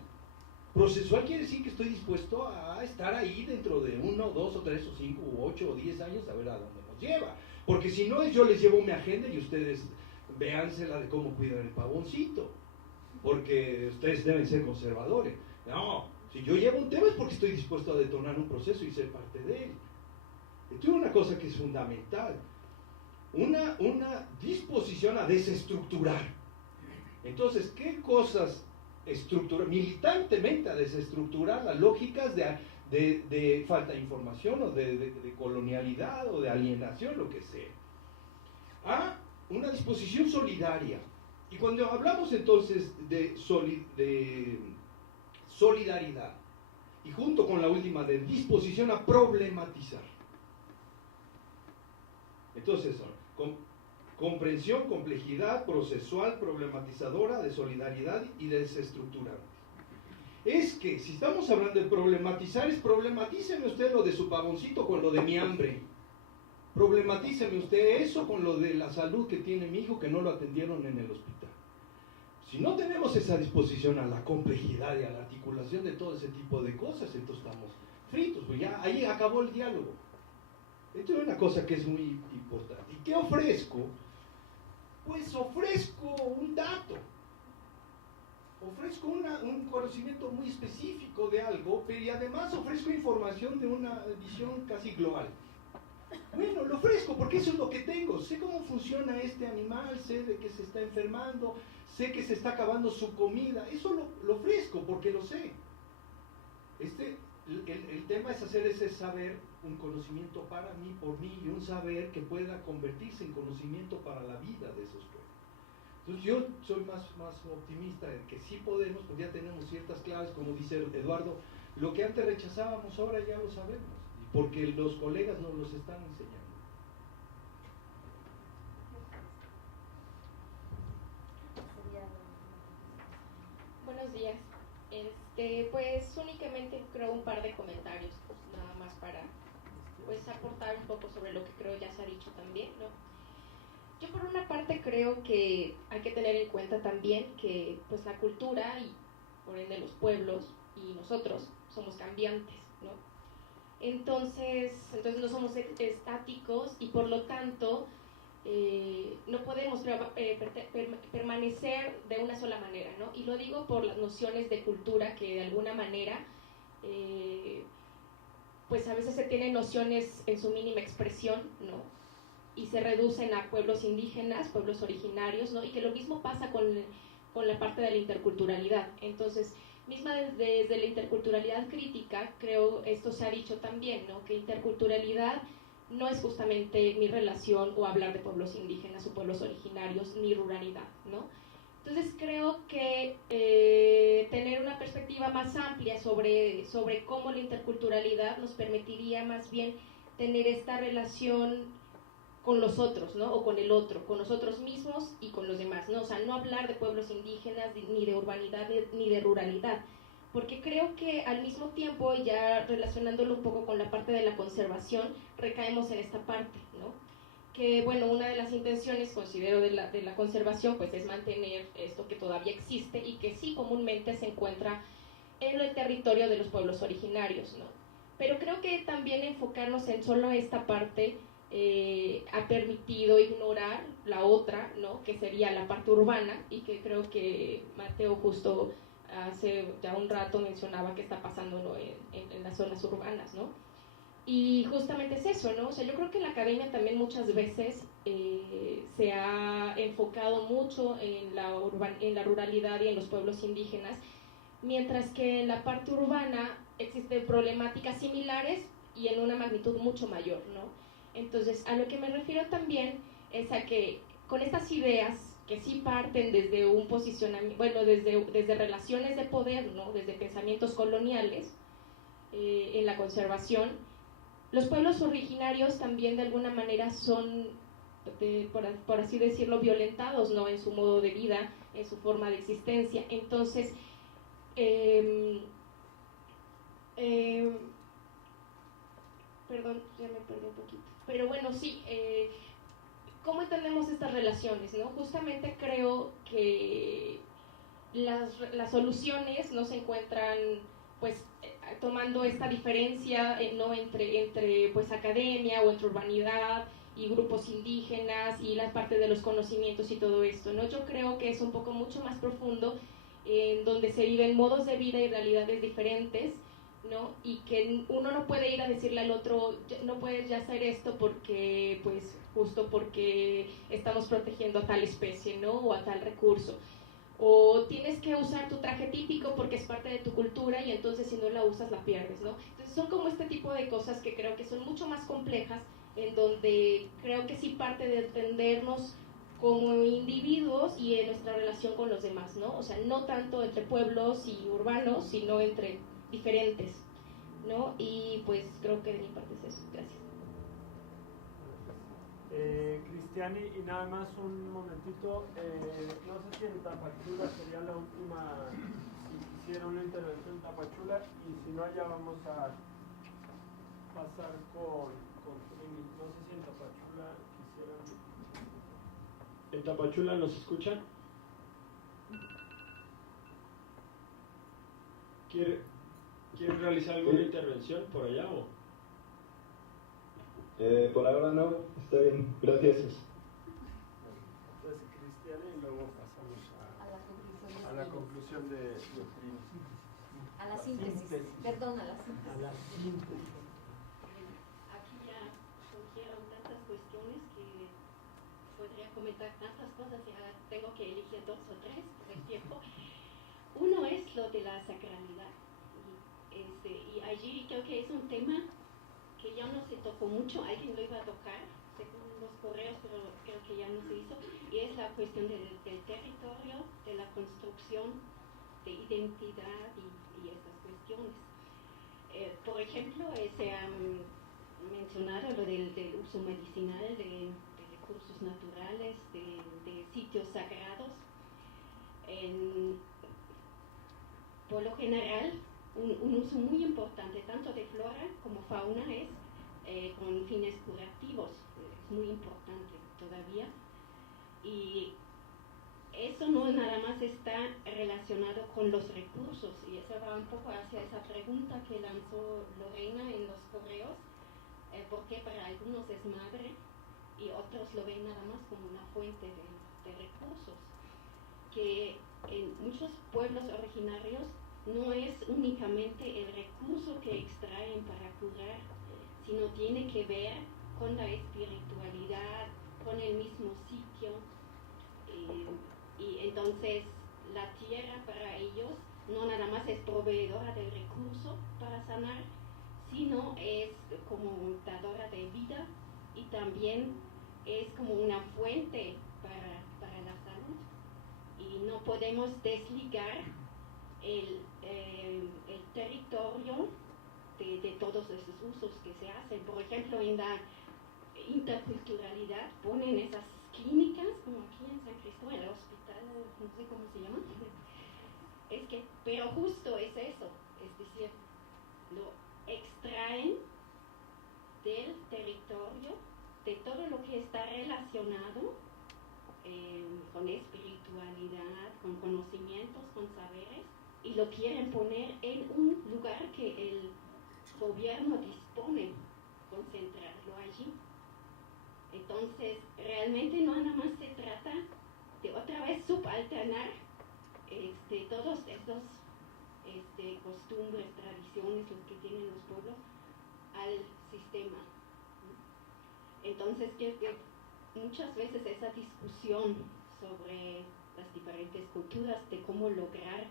Procesual quiere decir que estoy dispuesto a estar ahí dentro de 1, 2 o 3 o 5 o 8 o 10 años a ver a dónde nos lleva. Porque si no, yo les llevo mi agenda y ustedes véansela de cómo cuidar el pavoncito. Porque ustedes deben ser conservadores. No, si yo llevo un tema es porque estoy dispuesto a detonar un proceso y ser parte de él. Esto es una cosa que es fundamental. Una disposición a desestructurar. Entonces, ¿qué cosas estructurar? Militantemente a desestructurar las lógicas de falta de información o de colonialidad o de alienación, lo que sea. A una disposición solidaria. Y cuando hablamos entonces de solidaridad, y junto con la última de disposición a problematizar. Entonces son comprensión, complejidad, procesual, problematizadora, de solidaridad y de desestructurar. Es que si estamos hablando de problematizar, problematíceme usted lo de su pavoncito con lo de mi hambre. Problematíceme usted eso con lo de la salud que tiene mi hijo que no lo atendieron en el hospital. Si no tenemos esa disposición a la complejidad y a la articulación de todo ese tipo de cosas, entonces estamos fritos, pues ya ahí acabó el diálogo. Esto es una cosa que es muy importante. ¿Y qué ofrezco? Pues ofrezco un dato. Ofrezco un conocimiento muy específico de algo, pero y además ofrezco información de una visión casi global. Bueno, lo ofrezco porque eso es lo que tengo. Sé cómo funciona este animal, sé de que se está enfermando, sé que se está acabando su comida. Eso lo ofrezco porque lo sé. El tema es hacer ese saber un conocimiento para mí, por mí, y un saber que pueda convertirse en conocimiento para la vida de esos pueblos. Entonces yo soy más optimista en que sí podemos, pues ya tenemos ciertas claves, como dice Eduardo, lo que antes rechazábamos ahora ya lo sabemos, porque los colegas nos los están enseñando. buenos días. Pues únicamente creo un par de comentarios, pues nada más para pues aportar un poco sobre lo que creo ya se ha dicho también, ¿no? Yo por una parte creo que hay que tener en cuenta también que pues la cultura y por ende los pueblos y nosotros somos cambiantes, ¿no? Entonces no somos estáticos y por lo tanto no podemos permanecer de una sola manera, ¿no? Y lo digo por las nociones de cultura que de alguna manera pues a veces se tienen nociones en su mínima expresión, ¿no? Y se reducen a pueblos indígenas, pueblos originarios, ¿no? Y que lo mismo pasa con la parte de la interculturalidad. Entonces, misma desde la interculturalidad crítica, creo esto se ha dicho también, ¿no? Que interculturalidad no es justamente mi relación o hablar de pueblos indígenas o pueblos originarios, ni ruralidad, ¿no? Entonces creo que tener una perspectiva más amplia sobre cómo la interculturalidad nos permitiría más bien tener esta relación con los otros, ¿no? O con el otro, con nosotros mismos y con los demás, ¿no? O sea, no hablar de pueblos indígenas, ni de urbanidad, ni de ruralidad, porque creo que al mismo tiempo, ya relacionándolo un poco con la parte de la conservación, recaemos en esta parte, ¿no? Que, bueno, una de las intenciones, considero, de la conservación, pues es mantener esto que todavía existe y que sí comúnmente se encuentra en el territorio de los pueblos originarios, ¿no? Pero creo que también enfocarnos en solo esta parte ha permitido ignorar la otra, ¿no? Que sería la parte urbana, y que creo que Mateo justo hace ya un rato mencionaba que está pasando, ¿no? en las zonas urbanas, ¿no? Y justamente es eso, ¿no? O sea, yo creo que la academia también muchas veces se ha enfocado mucho en la ruralidad y en los pueblos indígenas, mientras que en la parte urbana existen problemáticas similares y en una magnitud mucho mayor, ¿no? Entonces, a lo que me refiero también es a que con estas ideas que sí parten desde un posicionamiento, bueno, desde relaciones de poder, ¿no? Desde pensamientos coloniales en la conservación, los pueblos originarios también de alguna manera son, por así decirlo, violentados, ¿no? En su modo de vida, en su forma de existencia. Entonces, perdón, ya me perdí un poquito. Pero bueno, sí, ¿cómo entendemos estas relaciones, no? Justamente creo que las soluciones no se encuentran, pues, tomando esta diferencia, ¿no? entre pues, academia o entre urbanidad y grupos indígenas y la parte de los conocimientos y todo esto, ¿no? Yo creo que es un poco mucho más profundo, en donde se viven modos de vida y realidades diferentes, ¿no? Y que uno no puede ir a decirle al otro, no puedes ya hacer esto porque, pues, justo porque estamos protegiendo a tal especie, ¿no? O a tal recurso. O tienes que usar tu traje típico porque es parte de tu cultura y entonces si no la usas la pierdes, ¿no? Entonces son como este tipo de cosas que creo que son mucho más complejas, en donde creo que sí parte de entendernos como individuos y en nuestra relación con los demás, ¿no? O sea, no tanto entre pueblos y urbanos, sino entre diferentes, ¿no? Y pues creo que de mi parte es eso. Gracias. Cristiani, y nada más un momentito, no sé si en Tapachula sería la última, si quisiera una intervención en Tapachula, y si no, ya vamos a pasar con no sé si en Tapachula quisieran. ¿En Tapachula nos escuchan? ¿Quiere realizar alguna intervención por allá o...? Por ahora no, está bien, gracias. Entonces, Cristiana, y luego pasamos a la conclusión de Primo. A la síntesis, perdón, a la síntesis. A la síntesis. Aquí ya surgieron tantas cuestiones que podría comentar tantas cosas, ya tengo que elegir 2 o 3 por el tiempo. Uno es lo de la sacralidad, y allí creo que es un tema que ya no se tocó mucho, alguien lo iba a tocar según los correos, pero creo que ya no se hizo, y es la cuestión del territorio, de la construcción de identidad y estas cuestiones. Por ejemplo, se ha mencionado lo del uso medicinal de recursos naturales, de sitios sagrados. por lo general, un uso muy importante tanto de flora como fauna es con fines curativos, es muy importante todavía. Y eso no nada más está relacionado con los recursos, y eso va un poco hacia esa pregunta que lanzó Lorena en los correos, porque para algunos es madre y otros lo ven nada más como una fuente de recursos, que en muchos pueblos originarios no es únicamente el recurso que extraen para curar, sino tiene que ver con la espiritualidad, con el mismo sitio, y entonces la tierra para ellos no nada más es proveedora del recurso para sanar, sino es como dadora de vida y también es como una fuente para la salud. Y no podemos desligar el territorio de todos esos usos que se hacen. Por ejemplo, en la interculturalidad ponen esas clínicas, como aquí en San Cristóbal, el hospital, no sé cómo se llama, pero justo es eso, es decir, lo extraen del territorio, de todo lo que está relacionado con espiritualidad, con conocimientos, con saberes, y lo quieren poner en un lugar que el gobierno dispone, concentrarlo allí. Entonces, realmente no nada más se trata de otra vez subalternar todos estos costumbres, tradiciones, los que tienen los pueblos, al sistema. Entonces, que muchas veces esa discusión sobre las diferentes culturas, de cómo lograr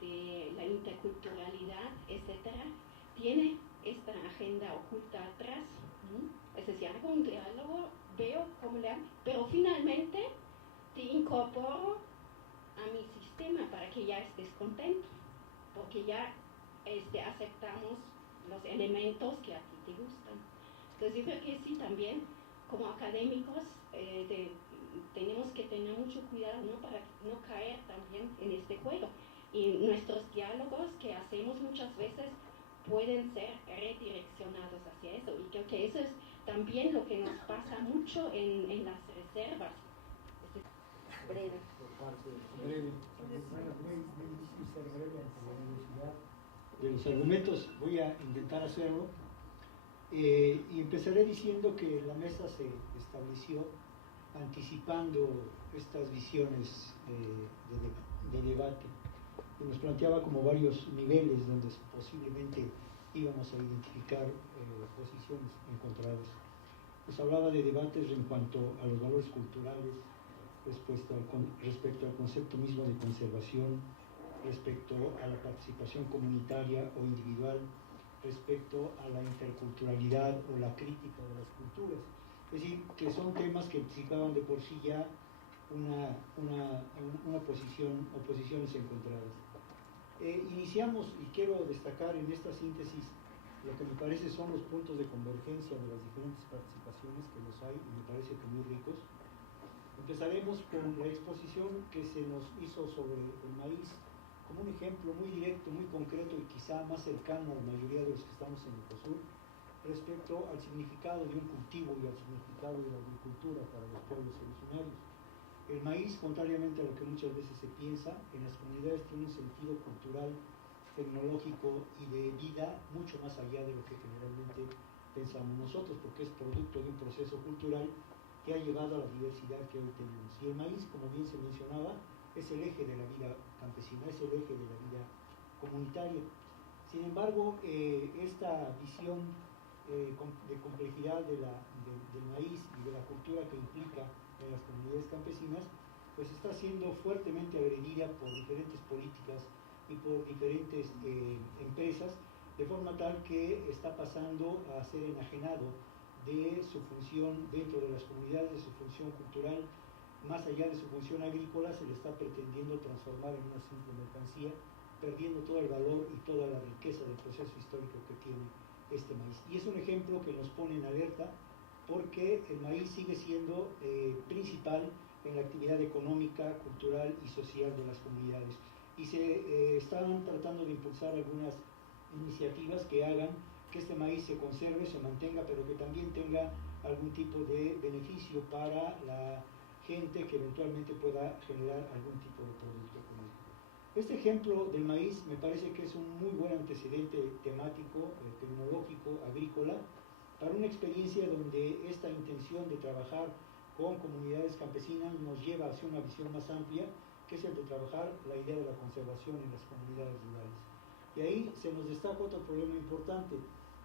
la interculturalidad, etcétera, tiene esta agenda oculta atrás, ¿no? Es decir, hago un diálogo, veo cómo le hago, pero finalmente te incorporo a mi sistema para que ya estés contento, porque ya aceptamos los elementos que a ti te gustan. Entonces yo creo que sí, también como académicos tenemos que tener mucho cuidado, ¿no?, para no caer también en este juego. Y nuestros diálogos que hacemos muchas veces pueden ser redireccionados hacia eso, y creo que eso es también lo que nos pasa mucho en las reservas. Breve. Breve. Bueno, muy difícil ser breve ante la velocidad de los argumentos. Voy a intentar hacerlo. Y empezaré diciendo que la mesa se estableció anticipando estas visiones de debate. Y nos planteaba como varios niveles donde posiblemente íbamos a identificar posiciones encontradas. Nos hablaba de debates en cuanto a los valores culturales, respecto al concepto mismo de conservación, respecto a la participación comunitaria o individual, respecto a la interculturalidad o la crítica de las culturas. Es decir, que son temas que implicaban de por sí ya una posición o posiciones encontradas. Iniciamos, y quiero destacar en esta síntesis lo que me parece son los puntos de convergencia de las diferentes participaciones, que los hay y me parece que muy ricos. Empezaremos con la exposición que se nos hizo sobre el maíz, como un ejemplo muy directo, muy concreto y quizá más cercano a la mayoría de los que estamos en el COSUR, respecto al significado de un cultivo y al significado de la agricultura para los pueblos originarios. El maíz, contrariamente a lo que muchas veces se piensa, en las comunidades tiene un sentido cultural, tecnológico y de vida mucho más allá de lo que generalmente pensamos nosotros, porque es producto de un proceso cultural que ha llevado a la diversidad que hoy tenemos. Y el maíz, como bien se mencionaba, es el eje de la vida campesina, es el eje de la vida comunitaria. Sin embargo, esta visión de complejidad del maíz y de la cultura que implica en las comunidades campesinas, pues está siendo fuertemente agredida por diferentes políticas y por diferentes empresas, de forma tal que está pasando a ser enajenado de su función dentro de las comunidades, de su función cultural, más allá de su función agrícola, se le está pretendiendo transformar en una simple mercancía, perdiendo todo el valor y toda la riqueza del proceso histórico que tiene este maíz. Y es un ejemplo que nos pone en alerta, porque el maíz sigue siendo principal en la actividad económica, cultural y social de las comunidades. y se están tratando de impulsar algunas iniciativas que hagan que este maíz se conserve, se mantenga, pero que también tenga algún tipo de beneficio para la gente que eventualmente pueda generar algún tipo de producto económico. Este ejemplo del maíz me parece que es un muy buen antecedente temático, tecnológico, agrícola, para una experiencia donde esta intención de trabajar con comunidades campesinas nos lleva hacia una visión más amplia, que es el de trabajar la idea de la conservación en las comunidades rurales. Y ahí se nos destaca otro problema importante,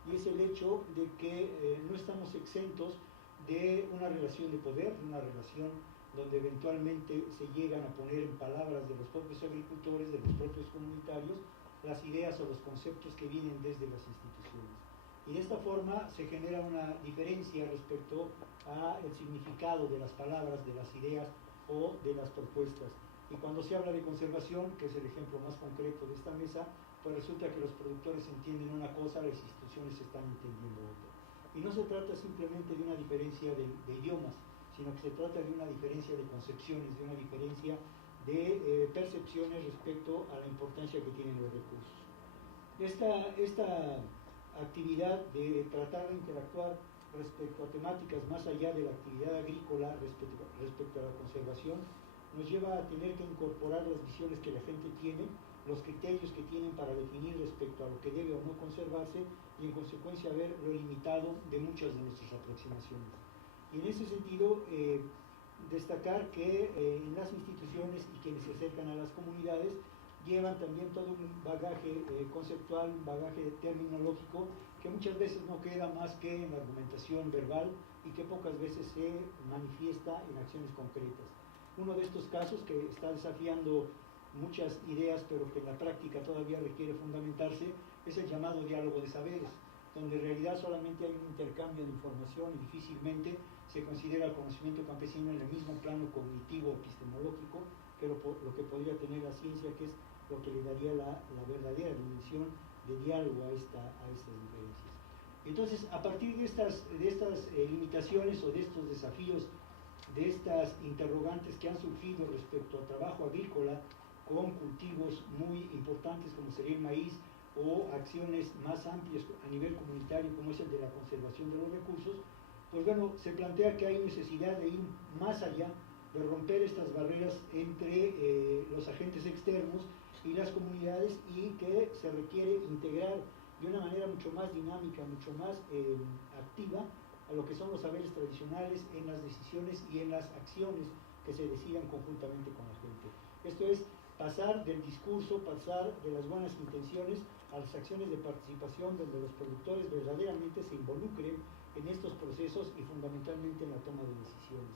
y es el hecho de que no estamos exentos de una relación de poder, de una relación donde eventualmente se llegan a poner en palabras de los propios agricultores, de los propios comunitarios, las ideas o los conceptos que vienen desde las instituciones. Y de esta forma se genera una diferencia respecto al significado de las palabras, de las ideas o de las propuestas. Y cuando se habla de conservación, que es el ejemplo más concreto de esta mesa, pues resulta que los productores entienden una cosa, las instituciones están entendiendo otra. Y no se trata simplemente de una diferencia de idiomas, sino que se trata de una diferencia de concepciones, de una diferencia de percepciones respecto a la importancia que tienen los recursos. Esta actividad de tratar de interactuar respecto a temáticas más allá de la actividad agrícola respecto a la conservación, nos lleva a tener que incorporar las visiones que la gente tiene, los criterios que tienen para definir respecto a lo que debe o no conservarse y en consecuencia ver lo limitado de muchas de nuestras aproximaciones. Y en ese sentido, destacar que en las instituciones y quienes se acercan a las comunidades llevan también todo un bagaje conceptual, un bagaje terminológico que muchas veces no queda más que en la argumentación verbal y que pocas veces se manifiesta en acciones concretas. Uno de estos casos que está desafiando muchas ideas, pero que en la práctica todavía requiere fundamentarse, es el llamado diálogo de saberes, donde en realidad solamente hay un intercambio de información y difícilmente se considera el conocimiento campesino en el mismo plano cognitivo epistemológico que lo que podría tener la ciencia, que es lo que le daría la verdadera dimensión de diálogo a estas diferencias. Entonces, a partir de estas limitaciones o de estos desafíos, de estas interrogantes que han surgido respecto al trabajo agrícola con cultivos muy importantes como sería el maíz o acciones más amplias a nivel comunitario como es el de la conservación de los recursos, pues bueno, se plantea que hay necesidad de ir más allá, de romper estas barreras entre los agentes externos y las comunidades y que se requiere integrar de una manera mucho más dinámica, mucho más activa a lo que son los saberes tradicionales en las decisiones y en las acciones que se decidan conjuntamente con la gente. Esto es pasar del discurso, pasar de las buenas intenciones a las acciones de participación donde los productores verdaderamente se involucren en estos procesos y fundamentalmente en la toma de decisiones.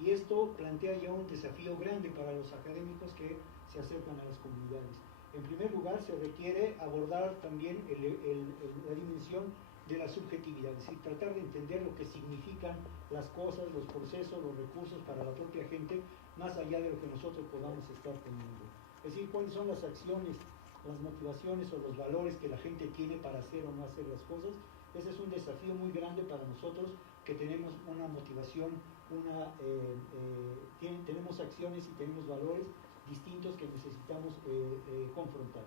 Y esto plantea ya un desafío grande para los académicos que se acercan a las comunidades. En primer lugar, se requiere abordar también la dimensión de la subjetividad, es decir, tratar de entender lo que significan las cosas, los procesos, los recursos para la propia gente, más allá de lo que nosotros podamos estar teniendo. Es decir, cuáles son las acciones, las motivaciones o los valores que la gente tiene para hacer o no hacer las cosas. Ese es un desafío muy grande para nosotros que tenemos una motivación, tenemos acciones y tenemos valores distintos que necesitamos confrontar.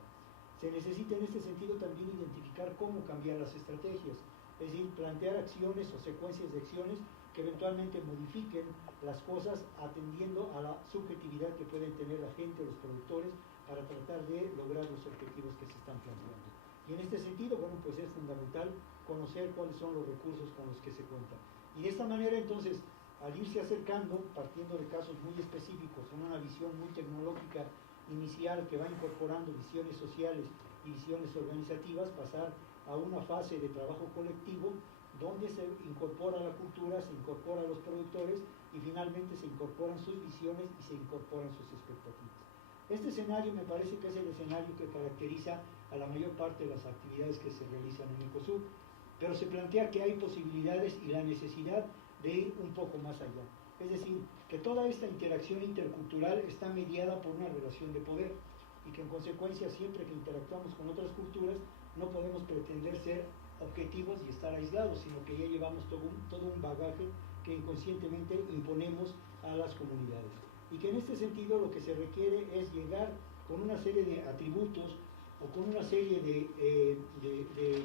Se necesita en este sentido también identificar cómo cambiar las estrategias, es decir, plantear acciones o secuencias de acciones que eventualmente modifiquen las cosas atendiendo a la subjetividad que pueden tener la gente, los productores, para tratar de lograr los objetivos que se están planteando. Y en este sentido, bueno, pues es fundamental conocer cuáles son los recursos con los que se cuenta. Y de esta manera, entonces, al irse acercando, partiendo de casos muy específicos, con una visión muy tecnológica inicial que va incorporando visiones sociales y visiones organizativas, pasar a una fase de trabajo colectivo donde se incorpora la cultura, se incorporan los productores y finalmente se incorporan sus visiones y se incorporan sus expectativas. Este escenario me parece que es el escenario que caracteriza a la mayor parte de las actividades que se realizan en Ecosur, pero se plantea que hay posibilidades y la necesidad de ir un poco más allá. Es decir, que toda esta interacción intercultural está mediada por una relación de poder y que en consecuencia siempre que interactuamos con otras culturas no podemos pretender ser objetivos y estar aislados, sino que ya llevamos todo un bagaje que inconscientemente imponemos a las comunidades. Y que en este sentido lo que se requiere es llegar con una serie de atributos o con una serie de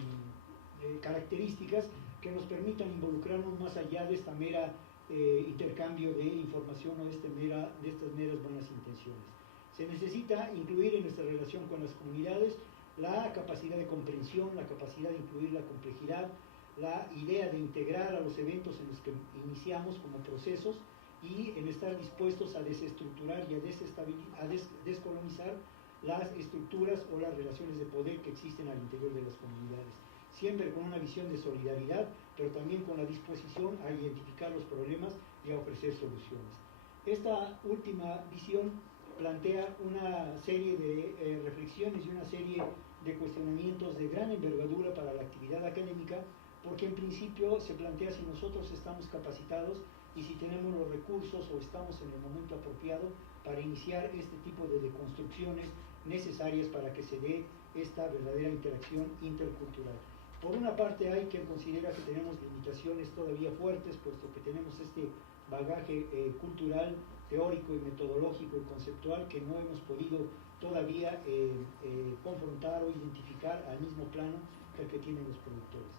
características que nos permitan involucrarnos más allá de esta mera intercambio de información o de estas meras buenas intenciones. Se necesita incluir en nuestra relación con las comunidades la capacidad de comprensión, la capacidad de incluir la complejidad, la idea de integrar a los eventos en los que iniciamos como procesos y en estar dispuestos a desestructurar y a descolonizar las estructuras o las relaciones de poder que existen al interior de las comunidades, siempre con una visión de solidaridad, pero también con la disposición a identificar los problemas y a ofrecer soluciones. Esta última visión plantea una serie de reflexiones y una serie de cuestionamientos de gran envergadura para la actividad académica, porque en principio se plantea si nosotros estamos capacitados y si tenemos los recursos o estamos en el momento apropiado para iniciar este tipo de deconstrucciones necesarias para que se dé esta verdadera interacción intercultural. Por una parte hay quien considera que tenemos limitaciones todavía fuertes, puesto que tenemos este bagaje cultural, teórico y metodológico y conceptual que no hemos podido todavía confrontar o identificar al mismo plano que el que tienen los productores.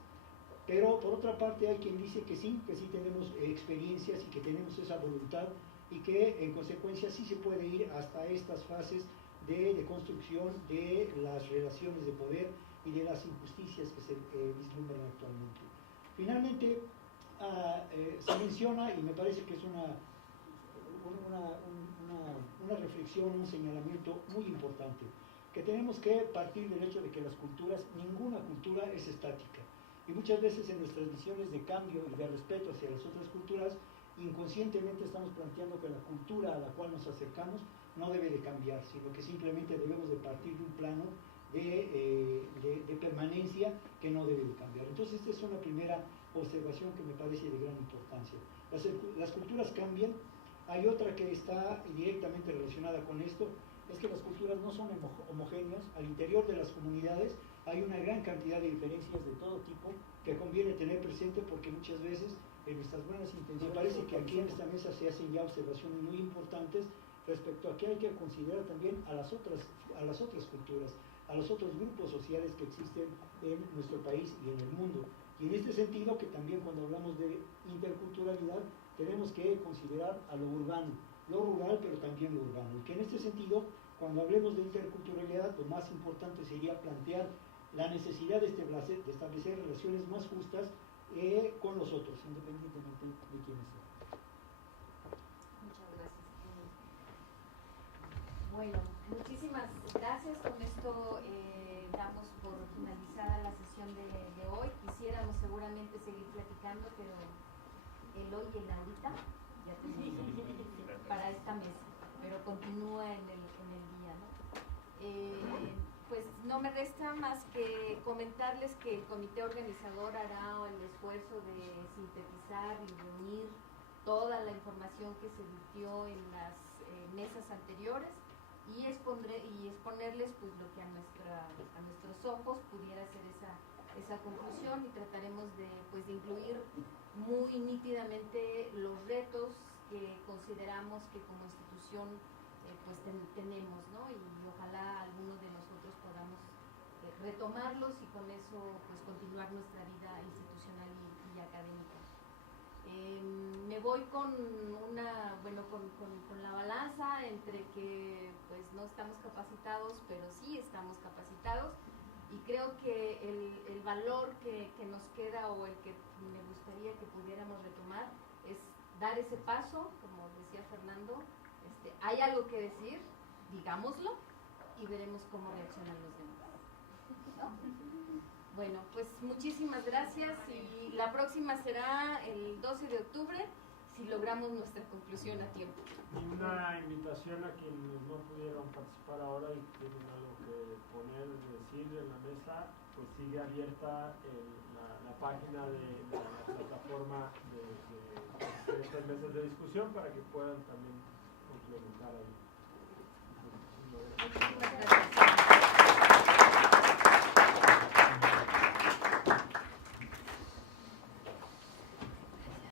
Pero por otra parte hay quien dice que sí tenemos experiencias y que tenemos esa voluntad y que en consecuencia sí se puede ir hasta estas fases de construcción de las relaciones de poder y de las injusticias que se vislumbran actualmente. Finalmente, se menciona, y me parece que es una reflexión, un señalamiento muy importante, que tenemos que partir del hecho de que las culturas, ninguna cultura es estática. Y muchas veces en nuestras visiones de cambio y de respeto hacia las otras culturas, inconscientemente estamos planteando que la cultura a la cual nos acercamos no debe de cambiar, sino que simplemente debemos de partir de un plano de permanencia que no debe de cambiar. Entonces esta es una primera observación que me parece de gran importancia. Las culturas cambian. Hay otra que está directamente relacionada con esto, es que las culturas no son homogéneas. Al interior de las comunidades hay una gran cantidad de diferencias de todo tipo que conviene tener presente, porque muchas veces en nuestras buenas intenciones, me parece que aquí en esta mesa se hacen ya observaciones muy importantes respecto a que hay que considerar también a las otras culturas, a los otros grupos sociales que existen en nuestro país y en el mundo. Y en este sentido, que también cuando hablamos de interculturalidad, tenemos que considerar a lo urbano, lo rural, pero también lo urbano. Y que en este sentido, cuando hablemos de interculturalidad, lo más importante sería plantear la necesidad de establecer relaciones más justas con los otros, independientemente de quiénes sean. Muchas gracias. Bueno, muchísimas gracias. Con esto damos por finalizada la sesión de hoy. Quisiéramos seguramente seguir platicando, pero el hoy y el ahorita ya tenemos para esta mesa, pero continúa en el día, ¿no? Pues no me resta más que comentarles que el comité organizador hará el esfuerzo de sintetizar y reunir toda la información que se virtió en las mesas anteriores y exponerles pues lo que a nuestros ojos pudiera ser esa conclusión, y trataremos de incluir muy nítidamente los retos que consideramos que como institución pues tenemos, ¿no? Y ojalá algunos de nosotros podamos retomarlos y con eso pues continuar nuestra vida institucional y académica. Me voy con la balanza entre que pues no estamos capacitados, pero sí estamos capacitados, y creo que el valor que nos queda, o el que me gustaría que pudiéramos retomar, es dar ese paso, como decía Fernando. Hay algo que decir, digámoslo y veremos cómo reaccionan los demás, ¿no? Bueno, pues muchísimas gracias, y la próxima será el 12 de octubre, si logramos nuestra conclusión a tiempo. Y una invitación a quienes no pudieron participar ahora y tienen algo que poner, decir en la mesa, pues sigue abierta la página de la plataforma de estas mesas de discusión para que puedan también complementar ahí.